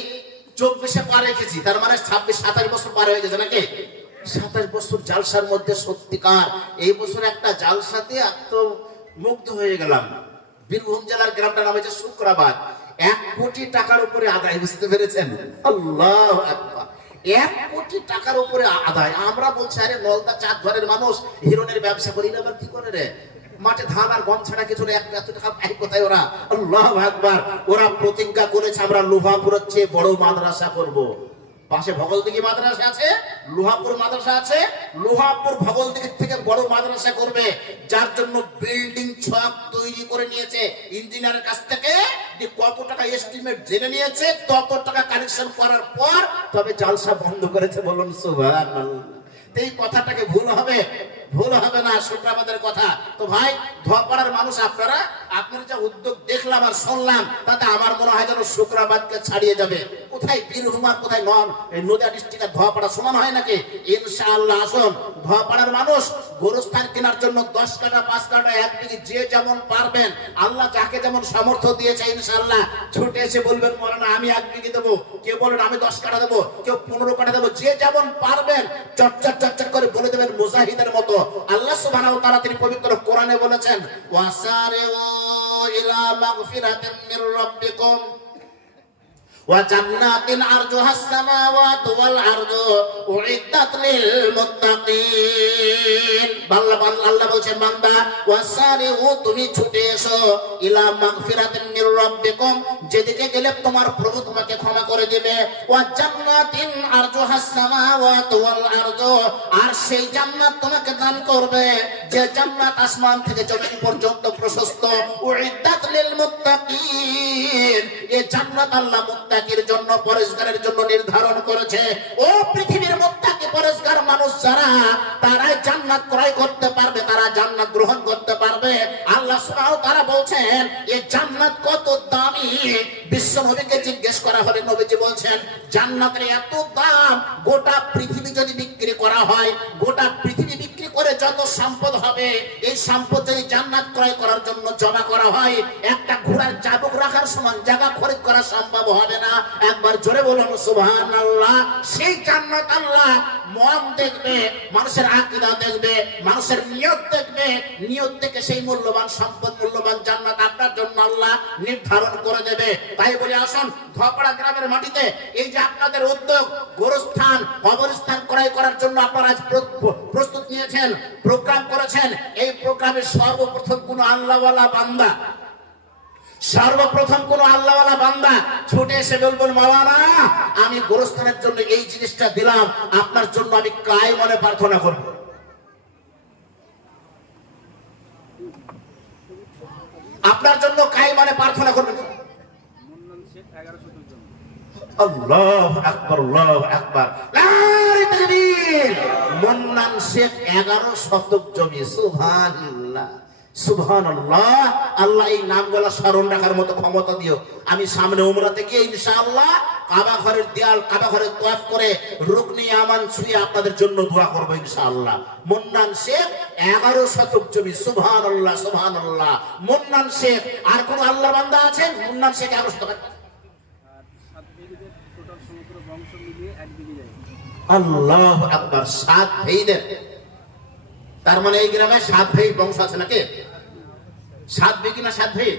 24-এ পা রেখেছি। তার মানে 26-27 বছর পার হয়ে গেছে নাকি? 27 বছর জালসার মধ্যে সত্যিকার এই বছর একটা জালসাতে এত মুগ্ধ হয়ে গেলাম। বীরভূম জেলার গ্রামটা নাম হচ্ছে শুক্রাবাদ। 1 কোটি টাকার উপরে আদায়। বুঝতে পেরেছেন? আল্লাহু আকবার! 1 কোটি টাকার উপরে আদায়। আমরা বলছি আরে নলদা চাঁদ ঘরের মানুষ, হিরণের ব্যবসা করি না, আবার কি করে রে? মাঠে ধান আর গম ছাড়া কিছু এত টাকা পাই কোথায় ওরা? আল্লাহু আকবার! ওরা প্রতিজ্ঞা করেছে আমরা লোহাপুরের চেয়ে বড় মাদ্রাসা করব। পাশে ভগলদিঘি মাদ্রাসা আছে, লোহাপুর মাদ্রাসা আছে। লোহাপুর ভগলদিঘির থেকে বড় মাদ্রাসা করবে, যার জন্য বিল্ডিং ছক তৈরি করে নিয়েছে ইঞ্জিনিয়ারের কাছ থেকে। কত টাকা এস্টিমেট জেনে নিয়েছে, তত টাকা কালেকশন করার পর তবে জালসা বন্ধ করেছে। বলুন সুবহানাল্লাহ! এই কথাটাকে ভুল হবে? ভুল হবে না, শুক্রাবাদের কথা। তো ভাই, ধোয়াপাড়ার মানুষ আপনারা, আপনার যা উদ্যোগ দেখলাম আর শুনলাম, তাতে আমার মনে হয় যেন শুক্রাবাদকে ছাড়িয়ে যাবে। কোথায় বীরভূম আর কোথায় নদিয়া ডিস্ট্রিক্টের ধোয়াপাড়া সমান হয় নাকি? ইনশাআল্লাহ আসুন। ধোয়াপাড়ার মানুষ গোরস্থান কেনার জন্য 10 কাঠা 5 কাঠা 1 বিঘি যে যেমন পারবেন, আল্লাহ যাকে যেমন সামর্থ্য দিয়েছে ইনশাআল্লাহ ছুটে এসে বলবেন মৌলানা আমি 1 বিঘি দেবো, কেউ বলেন আমি 10 কাঠা দেবো, কেউ 15 কাঠা দেবো। যে যেমন পারবেন চটচট চটচট করে বলে দেবেন মুজাহিদের মতো। আল্লাহ সুবহানাহু ওয়া তাআলা তিনি পবিত্র কোরআনে বলেছেন ওয়াসারিউ ইলা মাগফিরাতিন মির রাব্বিকুম ওয়া জান্নাতিন আরজুহাস সামাওয়াতু ওয়াল আরদু উইদ্দাত লিল মুত্তাকিন। আল্লাহ বলেন বান্দা ওয়াসারিউ তুমি ছুটে এসো ইলা মাগফিরাতিন মির রাব্বিকুম, যেদিকে গেলে তোমার প্রভু তোমাকে ক্ষমা করে দিবে। ওয়া জান্নাতিন আরজুহাস সামাওয়াতু ওয়াল আরদু, আর সেই জান্নাত তোমাকে দান করবে যে জান্নাত আসমান থেকে জমিন পর্যন্ত প্রশস্ত। উইদ্দাত লিল মুত্তাকিন, এই জান্নাত আল্লাহ মুত্তাকির জন্য, পরেশগারের জন্য নির্ধারণ করেছে। ও পৃথিবীর মুত্তাকি পরেশগার মানুষ যারা, তারাই জান্নাত ক্রয় করতে পারবে, তারা জান্নাত গ্রহণ করতে পারবে। আল্লাহ সুবহানাহু ওয়া তাআলা বলছেন এই জান্নাত কত দামি। বিশ্ব নবীকে জিজ্ঞেস করা হলে নবীজি বলছেন জান্নাতের এত দাম, গোটা পৃথিবী যদি বিক্রি করা হয়, গোটা পৃথিবী বিক্রি করে যত সম্পদ হবে, এই সম্পদ যদি জান্নাত ক্রয় করার জন্য জমা করা হয়, একটা ঘোড়ার চাবুক রাখার সমান জায়গা খরিদ করা সম্ভব হবে না। একবার জোরে বলুন সুবহানাল্লাহ! সেই জান্নাত আল্লাহ মন দেখবে, মানুষের আকীদা দেখবে, মানুষের নিয়ত দেখবে। নিয়ত থেকে সেই মূল্যবান সম্পদ, মূল্যবান জান্নাত আপনার জন্য আল্লাহ নির্ধারণ করে দেবে। তাই বলে আসুন, ধোয়াপাড়া গ্রামের মাটিতে এই যে আপনাদের উদ্যোগ, গোরস্থান কবরস্থান ক্রয় করার জন্য আপনারা আজ প্রস্তুত নিয়েছেন, প্রোগ্রাম করেছেন। এই প্রোগ্রামের সর্বপ্রথম কোন আল্লাহওয়ালা বান্দা সর্বপ্রথম কোন আল্লাহওয়ালা বান্দা ছুটে এসে বলবেন, মাওলানা আমি গোরস্থানের জন্য এই জিনিসটা দিলাম, আপনার জন্য আমি কায় মনে প্রার্থনা করব। আপনার জন্য কায় মনে প্রার্থনা করবেন। আল্লাহু আকবার, আল্লাহু আকবার, নারে তাকবীর। মুন্নান শেখ 11 শতক জমি। সুবহানাল্লাহ, সুবহানাল্লাহ। আল্লাহ এই নামগুলো স্মরণ রাখার মতো ক্ষমতা দিও। আমি সামনে উমরাতে গিয়ে ইনশাআল্লাহ কাবা ঘরের দেয়াল, কাবা ঘরের তওয়াফ করে রুকনে ইয়ামান ছুঁয়ে আপনাদের জন্য দোয়া করব ইনশাআল্লাহ। মুন্নান শেখ 11 শতক জমি। সুবহানাল্লাহ, সুবহানাল্লাহ। মুন্নান শেখ। আর কোন আল্লাহর বান্দা আছেন মুন্নান শেখ 11 শতক? আল্লাহু আকবার। 7 ভাইদের, তার মানে এই গ্রামে 7 ভাই বংশ আছে নাকি? 7 ভাই কিনা 7 ভাই?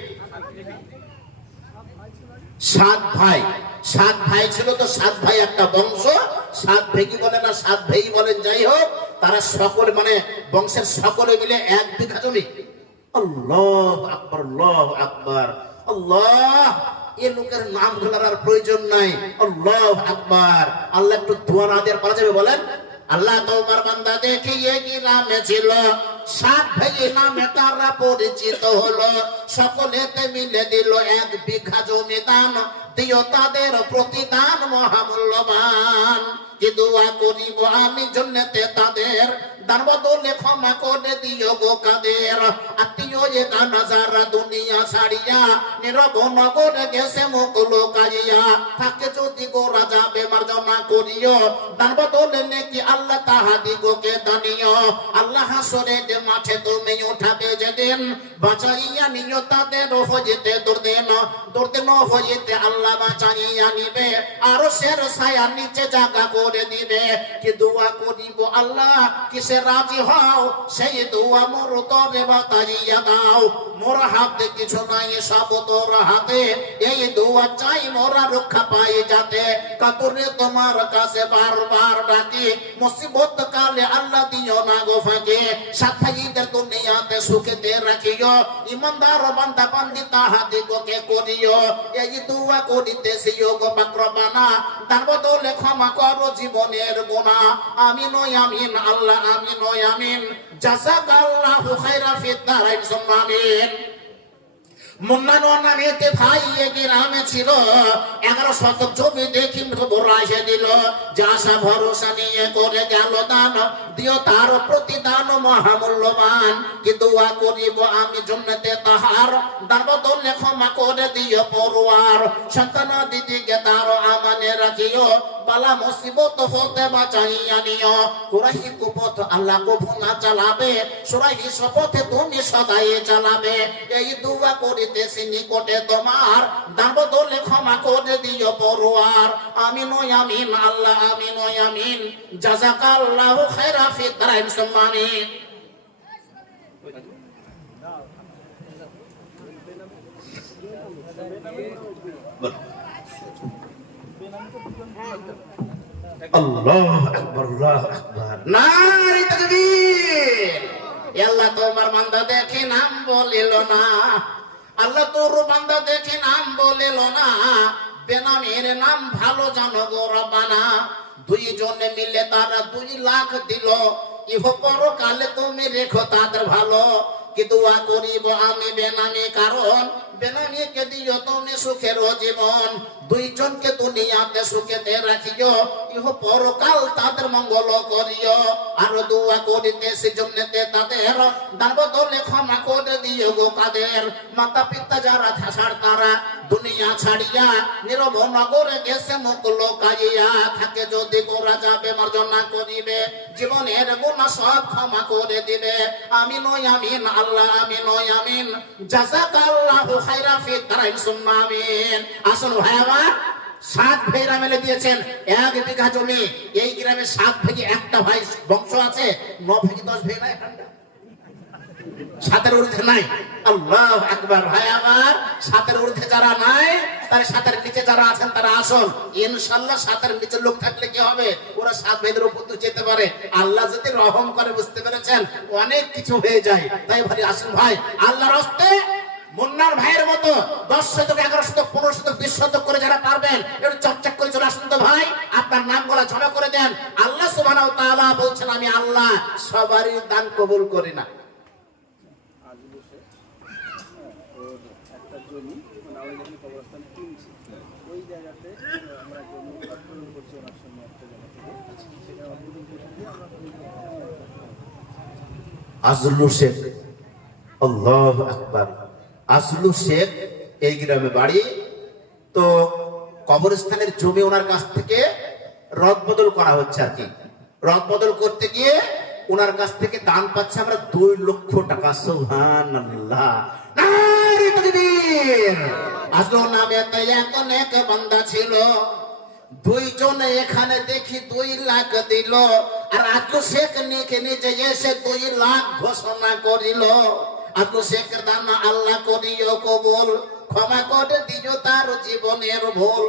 7 ভাই। 7 ভাই ছিল তো 7 ভাই একটা বংশ। 7 ভাই কি বলে না 7 ভাই বলেন, যাই হোক তারা সকলে মানে বংশের সকলে মিলে 1 বিঘা জমি। আল্লাহু আকবার, আল্লাহু আকবার। আল্লাহ, এই লোকের নাম গুলার আর প্রয়োজন নাই। আল্লাহু আকবার। আল্লাহ একটু দোয়া না দেওয়ার পারা যাবে বলেন? আল্লাহ তোমার বান্দা দেখি এই গ্রামে ছিল 7 ভাই, নামে তারা পরিচিত হলো, সকলেতে মিলে দিল 1 বিঘা জমি দান, দিও তাদের প্রতিদান মহামূল্যবান। কি দোয়া করিব আমি জন্নতে তাদের, দান বদলে ক্ষমা করে দিও গো কাদের। আত্মীয় এ গানা যারা দুনিয়া ছাড়িয়া নীরব নগরে গেছে মুখ লোকাইয়া, থাকে যদি গোরা যাবে মার্জনা করিও, দান বদলে নেকি আল্লাহ তাহাদিগকে দানিও। আল্লাহ হাসরের মাঠে তুমি উঠাবে যেদিন, বাঁচাইয়া নিও তাদের হইতে দুর্দিন, দুর্দিন হইতে আল্লাহ বাঁচাইয়া নিবে, আরো শের ছায়া নিচে জায়গা করে দিবে। কি দোয়া করিব আল্লাহ কিসে রাজি হও, সেই দোয়া মোর তরে বাতাইয়া দাও। মোর হাতে কিছু নাই সব তোর হাতে, এই দোয়া চাই মোরা রক্ষা পাই যাতে। কাতরে তোমার কাছে বারবার ডাকি, মুসিবত কালে আল্লাহ দিও না গো ফাঁকে। 7 ভাইদের দুনিয়াতে সুখেতে রাখিও, ইমানদার বান্দা বান্দি তাহাদিগকে করিও। এই দোয়া করিতেছিও গো বাকরবানা, তার বদলে ক্ষমা করো জীবনের গুনাহ। আমিন ও আমিন, আল্লাহ আমিন ও আমিন। জাযাকাল্লাহু খায়রা ফিদ দারাইন, সুম্মা আমিন। মুন্নান নামেতে ভাই এই গ্রামে ছিল 11 শতক জমি, দেখি খবর আসে দিল, যে আশা ভরসা নিয়ে করে গেল দান, দিও তার প্রতিদান মহামূল্যবান। কি দোয়া করিব আমি জন্নতে তাহার, দান বদলে ক্ষমা করে দিও পরওয়ার। সন্তান দিদিকে তার আমানে রাখিও, বালা মুসিবত হতে বাঁচাইয়া নিও। কুরাহি কুপথ আল্লাহ কভু না চালাবে, সুরাহি শপথে তুমি সদাই চালাবে। এই দোয়া করিতেছি নিকটে তোমার, দান বদলে ক্ষমা করে দিও পরওয়ার। আমিন ও আমিন, আল্লাহ আমিন ও আমিন। জাযাকাল্লাহু খায়রা ফিদ দারাইন, সুম্মা আমিন। আল্লাহু আকবার, আল্লাহু আকবার, নারে তাকবীর। আল্লাহ তোমার বান্দা দেখে নাম বলিল না, আল্লাহ তোর বান্দা দেখে নাম বলিল না, বেনামের নাম ভালো জানো গো রব্বানা। 2 জনে মিলে তারা 2 লাখ দিল, ইহ পরকালে তুমি রেখো তাদের ভালো। কি দোয়া করিব আমি বেনামে, কারণ বেনামিকে দিও তুমি সুখের জীবন। 2 জনকে দুনিয়াতে সুখেতে রাখিও, ইহ পরকাল তাদের মঙ্গল করিও। আর দোয়া করিতেছি জন্নতে তাদের, দান বদলে ক্ষমা করে দিও গো কাদের। মাতা পিতা যারা থাসার তারা দুনিয়া ছাড়িয়া নীরব নগরে গেছে মুখ লোকাইয়া, থাকে যদি গোরা যাবে মার্জনা করিবে, জীবনের গুনাহ সব ক্ষমা করে দিবে। আমিন ও আমিন, আল্লাহ আমিন ও আমিন। জাযাকাল্লাহু খায়রা ফিদ দারাইন, সুম্মা আমিন। আসল ভাই আমার 7 ভাইরা মিলে দিয়েছেন 1 বিঘা জমি। এই গ্রামে 7 ভাগে একটা ভাই বংশ আছে, 9 ভাগে 10 ভাই নাই, 7-এর ঊর্ধ্বে নাই। আল্লাহু আকবার। ভাই আমার 7-এর ঊর্ধ্বে যারা নাই, তার 7-এর নিচে যারা আছেন তারা আসল। ইনশাআল্লাহ 7-এর নিচে লোক থাকলে কি হবে, ওরা 7 ভাইদের উপর তো যেতে পারে। আল্লাহ যদি রহম করে, বুঝতে পেরেছেন, অনেক কিছু হয়ে যায়। তাই ভাই আসেন ভাই, আল্লাহর রাস্তায় আপনার ভাইয়ের মতো 10 শতক 11 শতক 15 শতক 20 শতক করে যারা পারবেন একটু চকচক করে চলে আসুন তো ভাই, আপনার নামগুলো জমা করে দেন। আল্লাহ সুবহানাহু ওয়া তাআলা বলছেন আমি আল্লাহ সবারই দান কবুল করি না। আজলু শেখ, আল্লাহু আকবার। আজলু শেখ এই গ্রামে বাড়ি। তো কবরস্থানের জমি ওনার কাছ থেকে রদবদল করা হচ্ছে আর কি। রদবদল করতে গিয়ে ওনার কাছ থেকে দান পাচ্ছে আমরা 2 লক্ষ টাকা। সুবহানাল্লাহ, নারে তাকবীর। আজলু নামে তো এক বান্দা ছিল, 2 জন এখানে দেখি 2 লাখ দিল। আর আজলু শেখ নিজে এসে 2 লাখ ঘোষণা করিল। আজলু শেখের দান আল্লাহ করিও কবুল, ক্ষমা করে দিও তার জীবনের ভুল।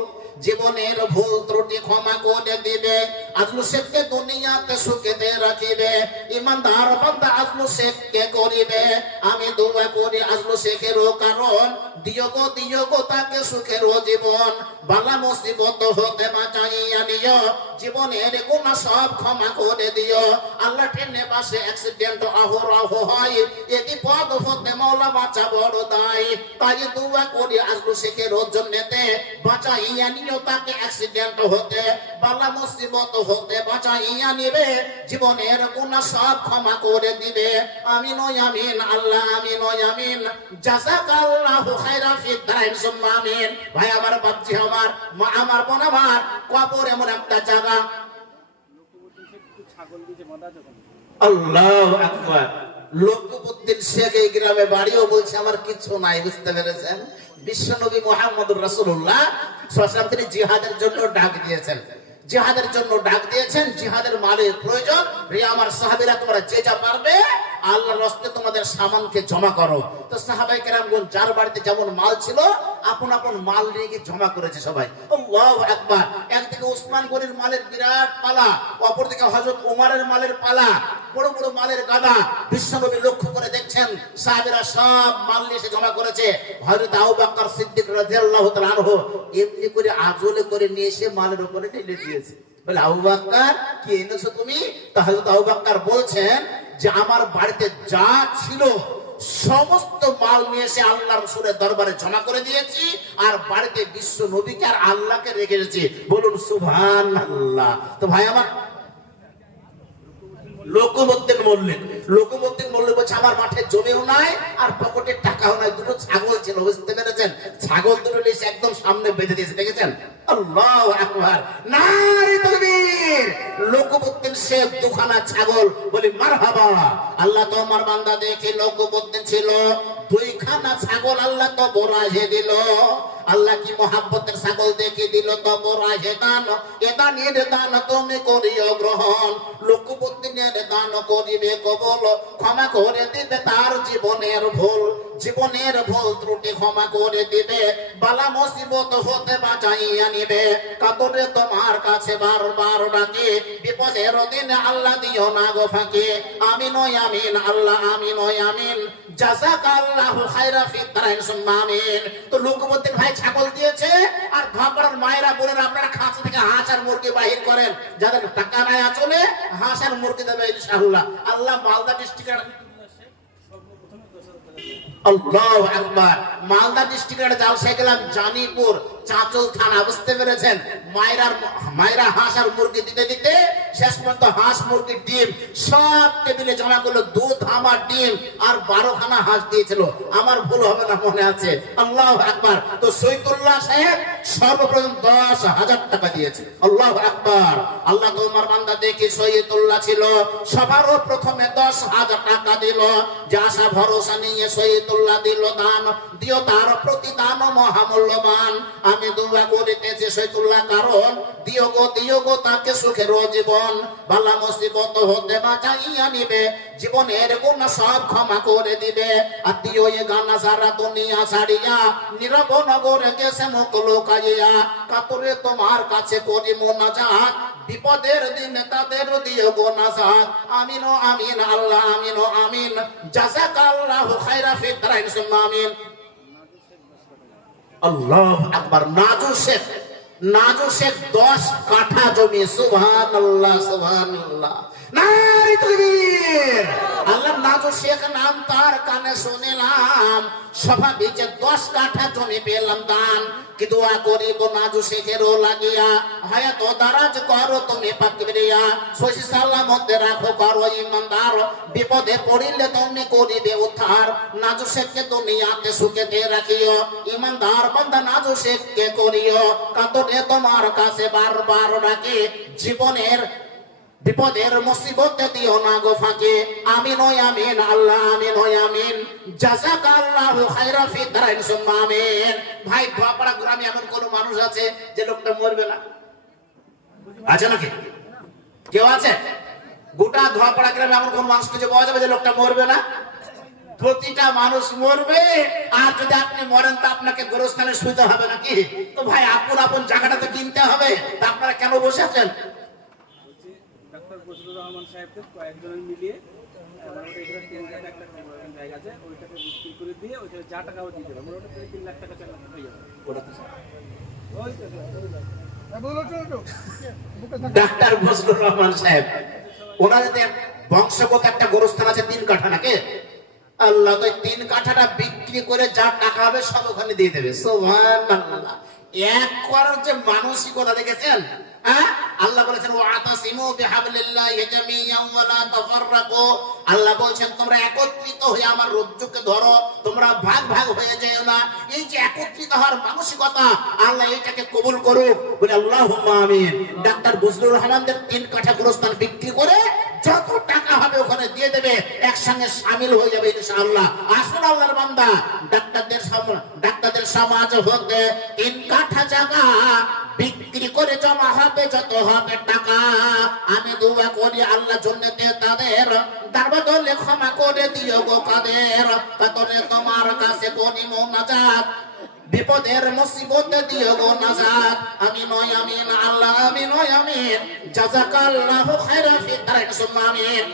জীবনের ভুল ত্রুটি ক্ষমা করে দিবে, আজলু শেখকে দুনিয়াতে সুখেতে রাখিবে। ইমানদার বান্দা আজলু শেখকে করিবে আমি দোয়া করি আজলু শেখেরও কারণ দিও গো তাকে সুখের জীবন। বালা মুসিবত হতে বাঁচাইয়া নিও, জীবনের গুনাহ সব ক্ষমা করে দিও। আল্লাহ ট্রেনে বাসে অ্যাক্সিডেন্ট অহরহ হয়, এদি পদ হতে মওলা বাঁচা বড় দায়। তাই দোয়া করি আজলু শেখের জন্যতে বাঁচাইয়া নিও তাকে অ্যাক্সিডেন্ট হতে, বালা মুসিবত হতে বাঁচাইয়া নিবে। জীবনের গুনাহ সব ক্ষমা করে দিবে। আমিন ও আমিন, আল্লাহ আমিন ও আমিন। জাযাকাল্লাহু খাইরান ফিদ দারাইন সুম্মা আমিন। ভাই আমার, বাপজি আমার, মা আমার, বোন আমার, কবর এমন একটা জায়গা। আল্লাহু আকবার। লোকবুদ্দিন শেখ এই গ্রামে বাড়িও বলছে আমার কিছু নাই, বুঝতে পেরেছেন? বিশ্বনবী মুহাম্মদুর রাসূলুল্লাহ সাল্লাল্লাহু আলাইহি ওয়াসাল্লাম তিনি জিহাদের জন্য ডাক দিয়েছেন। জিহাদের জন্য ডাক দিয়েছেন, জিহাদের মালের প্রয়োজন। রে আমার সাহাবীরা তোমরা যে যা পারবে আল্লাহর রাস্তে তোমাদের সামানকে জমা করো। তো সাহাবায়ে কেরামগণ যার বাড়িতে যেমন মাল ছিল আপন আপন মাল নিয়ে গিয়ে জমা করেছে সবাই। আল্লাহু আকবার। একদিকে ওসমান গনির মালের বিরাট পালা, অপরদিকে হযরত ওমরের মালের পালা, বড় বড় মালের গাদা। বিশ্বনবী লক্ষ্য করে দেখছেন সাহাবীরা সব মাল নিয়ে এসে জমা করেছে। হযরত আবু বকর সিদ্দিক রাদিয়াল্লাহু তাআলা আনহু এমনি করে আজলে করে নিয়ে এসে মালের উপরে ঢেলে দিয়েছে। বলে আবু বকর কি এনেছো তুমি? তাহলে আবু বকর বলছেন যে আমার বাড়িতে যা ছিল সমস্ত মাল নিয়ে এসে আল্লাহ রাসূলের দরবারে জমা করে দিয়েছি, আর বাড়িতে বিশ্ব নবীকে আর আল্লাহকে রেখে এসেছি। বলুন সুবহানাল্লাহ। তো ভাই আমার, লোকমুদ্দিন মল্লিক বলছে আমার মাঠে জমিও নাই আর পকেটে টাকাও নাই, 2টো ছাগল ছিল, বুঝতে পেরেছেন? ছাগল 2টো নিয়ে একদম সামনে বেঁধে দিয়েছে, দেখেছেন? আল্লাহু আকবার, নারে তাকবীর। লোকমুদ্দিন শেখ 2খানা ছাগল, বলি মারহাবা। আল্লাহ তো আমার বান্দা দেখে লোকমুদ্দিন ছিল 2খানা ছাগল, আল্লাহ তো বরাহে দিল। আল্লাহ কি মহাব্বতের ছাগল দেখে দিল তো বরাহে দান। এ দানের দান তুমি করিও গ্রহণ, লোকমুদ্দিনের দান করিবে কবুল। ক্ষমা করে দিবে তার জীবনের ভুল, জীবনের ভুল ত্রুটি ক্ষমা করে দিবে। বালা মুসিবত হতে বাঁচাইয়া নিবে। কাতরে তোমার কাছে বারবার ডাকে, বিপদের দিনে আল্লাহ দিও না গো ফাঁকে। আমিন ও আমিন, আল্লাহ আমিন ও আমিন। জাযাকাল্লাহু খাইরা ফিদ দারাইন সুম্মা আমিন। তো লোকমুদ্দিন ভাই ছাগল দিয়েছে, আর ভাবরার মায়েরা বলেন আপনারা খাঁচা থেকে হাঁস আর মুরগি বাহির করেন, যাদের টাকা নাই আচলে হাঁস আর মুরগি দেবে ইনশাআল্লাহ। আল্লাহ মালদা ডিস্ট্রিক্টের, আল্লাহু আকবার, মালদা ডিস্ট্রিক্টের জালসায় গেলাম, জানিপুর চাঁচল থানা, বুঝতে পেরেছেন? মায়েরা হাঁস আর মুরগি দিতে দিতে শেষ পর্যন্ত হাঁস মুরগি ডিম সব টেবিলে জমা করলো। দুধ আমার ডিম আর 12খানা হাঁস দিয়েছিল, আমার ভুল হবে না, মনে আছে? আল্লাহু আকবার। তো সৈয়দুল্লাহ সাহেব সর্বপ্রথম 10,000 টাকা দিয়েছে। আল্লাহু আকবার। আল্লাহ তোমার বান্দা দেখি সৈয়দুল্লাহ ছিল, সবারও প্রথমে 10,000 টাকা দিল। যে আশা ভরসা নিয়ে সৈয়দুল্লাহ দিল দান, দিও তার প্রতিদান মহামূল্যবান। আমি দোয়া করিতেছি সৈয়দুল্লাহ কারণ দিও গো তাকে সুখের জীবন। বালা মুসিবত হতে বাঁচাইয়া নিবে, জীবনের গুনাহ সব ক্ষমা করে দিবে। আর দিও এ গানা সারা দুনিয়া ছাড়িয়া, নীরব নগরে গেছে মুখ লুকাইয়া। কাতরে তোমার কাছে করি মোনাজাত, বিপদের দিনে তাদের দিও গো নাজাত। আমিন ও আমিন, আল্লাহ আমিন ও আমিন। জাযাকাল্লাহু খাইরা ফিদ দারাইন সুম্মা আমিন। আল্লাহ আকবার। নাজু শেখ 10 কাঠা জমি। সুবহানাল্লাহ সুবহানাল্লাহ, নারে তাকবীর। আল্লাহ নাজু শেখ নাম তার কানে শুনলাম, স্বাভাবিক যে 10 কাঠা জমি পেলাম দান। কি দোয়া করিব নাজু শেখেরও লাগিয়া, হায়াত দারাজ করো তুমি পাকিরিয়া, সহি সালামতে রাখো করো ইমানদার, বিপদে পড়িলে তুমি করিবে উদ্ধার। নাজু শেখকে দুনিয়াতে সুখেতে রাখিও, ইমানদার বান্দা নাজু শেখকে করিও, কাতরে তোমার কাছে বারবার ডাকে, জীবনের বিপদের মুসিবতে দিও না গো ফাঁকে। আমিন ও আমিন, আল্লাহ আমিন ও আমিন, জাযাকাল্লাহু খায়রা ফি দারাইন সুম্মা আমিন। ভাই, ধোয়াপাড়া গ্রামে এমন কোন মানুষ আছে যে লোকটা মরবে না? আছে নাকি? কেউ আছে? গোটা ধোয়াপাড়া গ্রামে এমন কোন মানুষ খুঁজে পাওয়া যাবে যে লোকটা মরবে না? প্রতিটা মানুষ মরবে। আর যদি আপনি মরেন তো আপনাকে গোরস্থানে শুইতে হবে নাকি? তো ভাই, আপন আপন জায়গাটা তো কিনতে হবে। তা আপনারা কেন বসে আছেন? ডাক্তার বজলুর রহমান সাহেবকে কয়েকজনের মিলিয়ে একটা জায়গা আছে, ওইটাকে বিক্রি করে দিয়ে ওইটা যা টাকা দিয়ে দেবে, ওটা 3 লাখ টাকা 4 লাখ টাকা হয়ে যাবে। ডাক্তার বজলুর রহমান সাহেব, ওনাদের বংশগত একটা গোরস্থান আছে 3 কাঠা নাকি? আল্লাহ, তো 3 কাঠাটা বিক্রি করে যা টাকা হবে সব ওখানে দিয়ে দেবে। সুবহানাল্লাহ। এক করার যে মানসিকতা দেখেছেন? আল্লাহ বলেছেন ওয়াতাসিমু বিহাবলিল্লাহি জামিআন ওয়া লা তাফাররাকু। আল্লাহ বলেছেন তোমরা একত্রিত হয়ে আমার রজ্জুকে ধরো, তোমরা ভাগ ভাগ হয়ে যেও না। এই যে একত্রিত হওয়ার মানসিকতা, আল্লাহ এটাকে কবুল করুক, বলে আল্লাহুম্মা আমিন। ডাক্তার বজলুর রহমানদের 3 কাঠা গোরস্থান বিক্রি করে যত টাকা হবে ওখানে দিয়ে দেবে, একসঙ্গে শামিল হয়ে যাবে ইনশাআল্লাহ। আসুন আল্লাহর বান্দা, ডাক্তারদের সমাজ হতে 3 কাঠা জায়গা বিক্রি করে জমা হবে যত হবে টাকা। আমি দোয়া করি আল্লাহ জান্নাতে তাদের দরবারে ক্ষমা করে দিও গো কাদের, কাতরে তোমার কাছে কোনি মুনাজাত, বিপদের মুসিবতে দিও গো নাজাত। আমিন ও আমিন, আল্লাহ আমিন ও আমিন, জাযাকাল্লাহু খায়রা ফি দারাইন সুম্মা আমিন।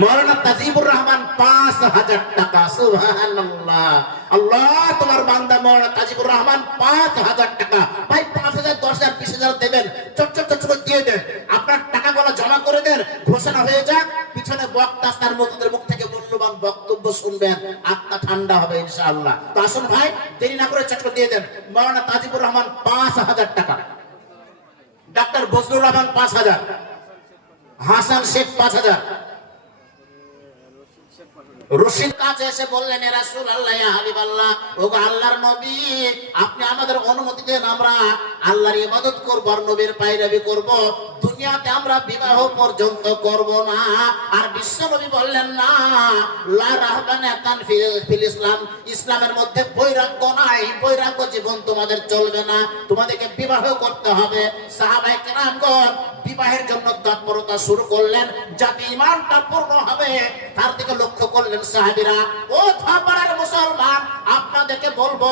মাওলানা তাজিবুর রহমান 5000 টাকা। সুবহানাল্লাহ। আল্লাহ, তোমার বান্দা মাওলানা তাজিবুর রহমান 5000 টাকা। ভাই, 5000, 10000, 20000 দেবেন, চট দিয়ে দেন। আপনার টাকাগুলো জমা করে দেন, ঘোষণা হয়ে যাক, পিছনে বক্তা তার মতদের মুখ থেকে মূল্যবান বক্তব্য শুনবেন, আত্মা ঠান্ডা হবে ইনশাআল্লাহ। তো আসুন ভাই, দেরি না করে চট দিয়ে দেন। মাওলানা তাজিবুর রহমান 5000 টাকা, ডাক্তার বজলুর রহমান 5000, হাসান শেখ 5000। রশিদ কাছে এসে বললেন, এ রাসূলুল্লাহ, ইয়া হাবিবাল্লাহ, ওগো আল্লাহর নবী, আপনি আমাদের অনুমতি দেন, আমরা আল্লাহর ইবাদত করব আর নবীর পায়রাবি করব, দুনিয়াতে আমরা বিবাহ পর্যন্ত করব না। আর বিশ্ব নবী বললেন, না, লা রাহবানাতান ফিল ইসলাম, ইসলামের মধ্যে বৈরাগ্য নাই, বৈরাগ্য জীবন তোমাদের চলবে না, তোমাদেরকে বিবাহ করতে হবে। সাহাবায়ে কেরামগণ বিবাহের জন্য তৎপরতা শুরু করলেন, যাতে ঈমানটা পূর্ণ হবে তার দিকে লক্ষ্য করলেন সাহাবীরা। ও ধোয়াপাড়ার মুসলমান, আপনাদেরকে বলবো,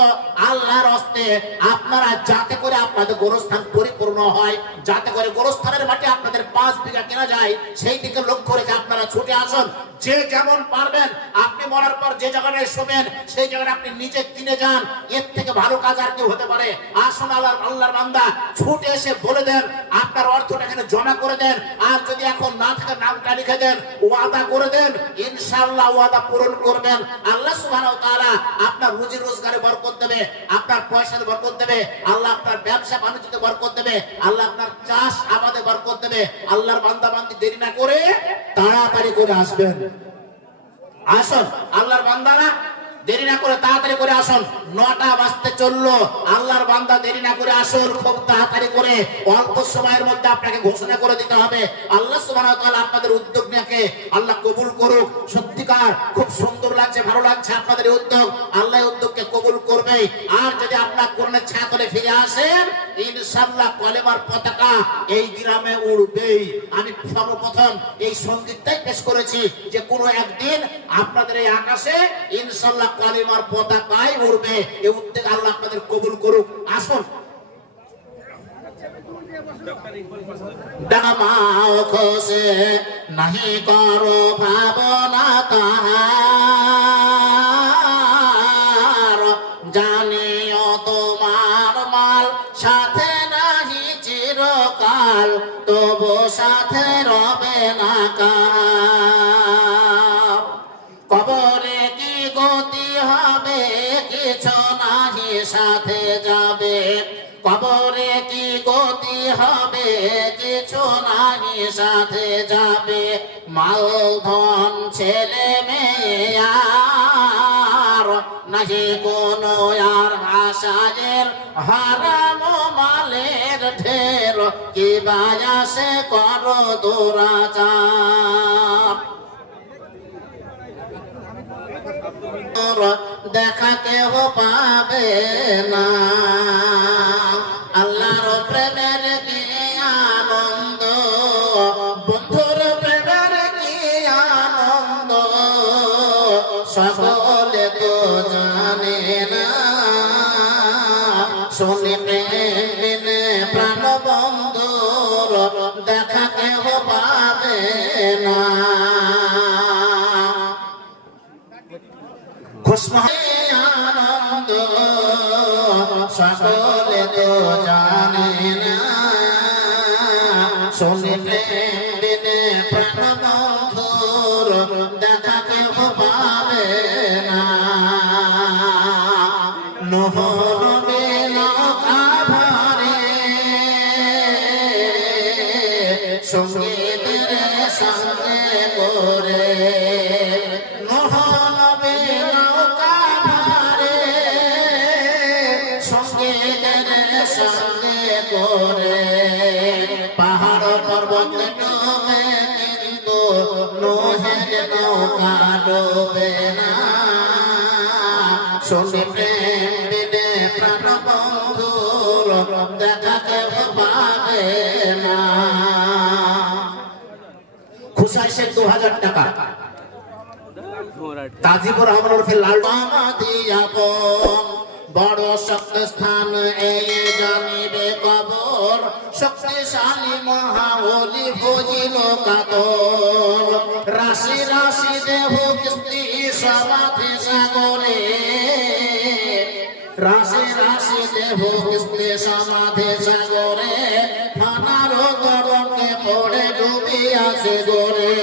আল্লাহর হস্তে আপনারা যাতে করে আপনাদের গোরস্থান পরিপূর্ণ হয়, যাতে করে গোরস্থানের মাটি আপনাদের 5 বিঘা কেনা যায়, সেই দিকে লক্ষ্য রেখে আপনারা ছুটে আসুন। যে যেমন পারবেন, আপনি মরার পর যে জায়গাটায় শোবেন সেই জায়গাটা আপনি নিজে কিনে যান, এর থেকে ভালো কাজ আর কি হতে পারে? আসুন আল্লাহর বান্দা, ছুটে এসে বলে দেন, আপনার অর্থটা এখানে জমা করে দেন। আর যদি এখন না থাকে, নামটা লিখে দেন, ওয়াদা করে দেন, ইনশাআল্লাহ ওয়াদা পূরণ করবেন। আল্লাহ সুবহানাহু ওয়া তাআলা আপনার রুজি রোজগারে বরকত দেবে, আপনার পয়সাতে বরকত দেবে, আল্লাহ আপনার ব্যবসা বাণিজ্যতে বরকত দেবে, আল্লাহ আপনার চাষ আবাদে বরকত দেবে। আল্লাহর বান্দা বান্দি দেরি না করে তাড়াতাড়ি করে আসবেন। আসুন আল্লাহর বান্দারা, দেরি না করে তাড়াতাড়ি করে আসুন। 9টা বাজতে চললো, আল্লাহর বান্দা দেরি না করে আসুন, খুব তাড়াতাড়ি করে। অল্প সময়ের মধ্যে আপনাকে ঘোষণা করে দিতে হবে। আল্লাহ সুবহানাহু ওয়া তাআলা আপনাদের উদ্যোগ নিয়ে আল্লাহ কবুল করুক। সত্যিকার খুব সুন্দর লাগছে, ভালো লাগছে আপনাদের এই উদ্যোগ। আল্লাহ উদ্যোগকে কবুল করবে। আর যদি আপনার কোরআনের ছায়াতলে ফিরে আসেন, ইনশাআল্লাহ কলেমার পতাকা এই গ্রামে উড়বেই। আমি সর্বপ্রথম এই সঙ্গীতটাই পেশ করেছি যে কোনো একদিন আপনাদের এই আকাশে ইনশাআল্লাহ কলেমার পতাকাই উড়বে। এই উদ্যোগ আল্লাহ আপনাদের কবুল করুক। আসুন। ডামাও খোসে নাহি করো ভাবনা তাহার, নাহি সাথে যাবে, কবরে কি গতি হবে, কিছু নাহি সাথে যাবে। মাল ধন ছেলে মেয়ে আর নাহি কোনো আর আশায়ের, হারাম মালের ঢের, কি বায়াসে করো দুরাচার। দেখা কেহ পাবে না, আল্লাহর প্রেমের কি আনন্দ, বন্ধুর প্রেমের কি আনন্দ, সকলে তো জানে না। শুনি প্রেম প্রাণ বন্ধুর, দেখা কেহ পাবে না। আনন্দ সকলে তো জানে না, শুনিলে বিনে প্রাণ বন্ধুর, দেখা কেউ পাবে না। নূহ নবী নৌকা ভরে সঙ্গীদের সঙ্গে করে, নূহ নবী নৌকা ভরে সঙ্গীদের সঙ্গে করে, পাহাড় পর্বত ডোবে কিন্তু নূহের নৌকা ডোবে না। শুনি প্রেম বিনে প্রাণ বন্ধুর, দেখা কেউ পাবে না। খুশাই শেখ 2000 টাকা। কাজীপুর রহমান লাল বড় শক্ত স্থান এই জানিবে কবর, শক্তিশালী মহাবলী ভজিল কাতর। রাশি রাশি দেহ কিস্তি সমাধি সাগরে, রাশি রাশি দেহ কিস্তি সমাধি সাগরে, ফানার গরমে পড়ে ডুবিয়াছে গরে।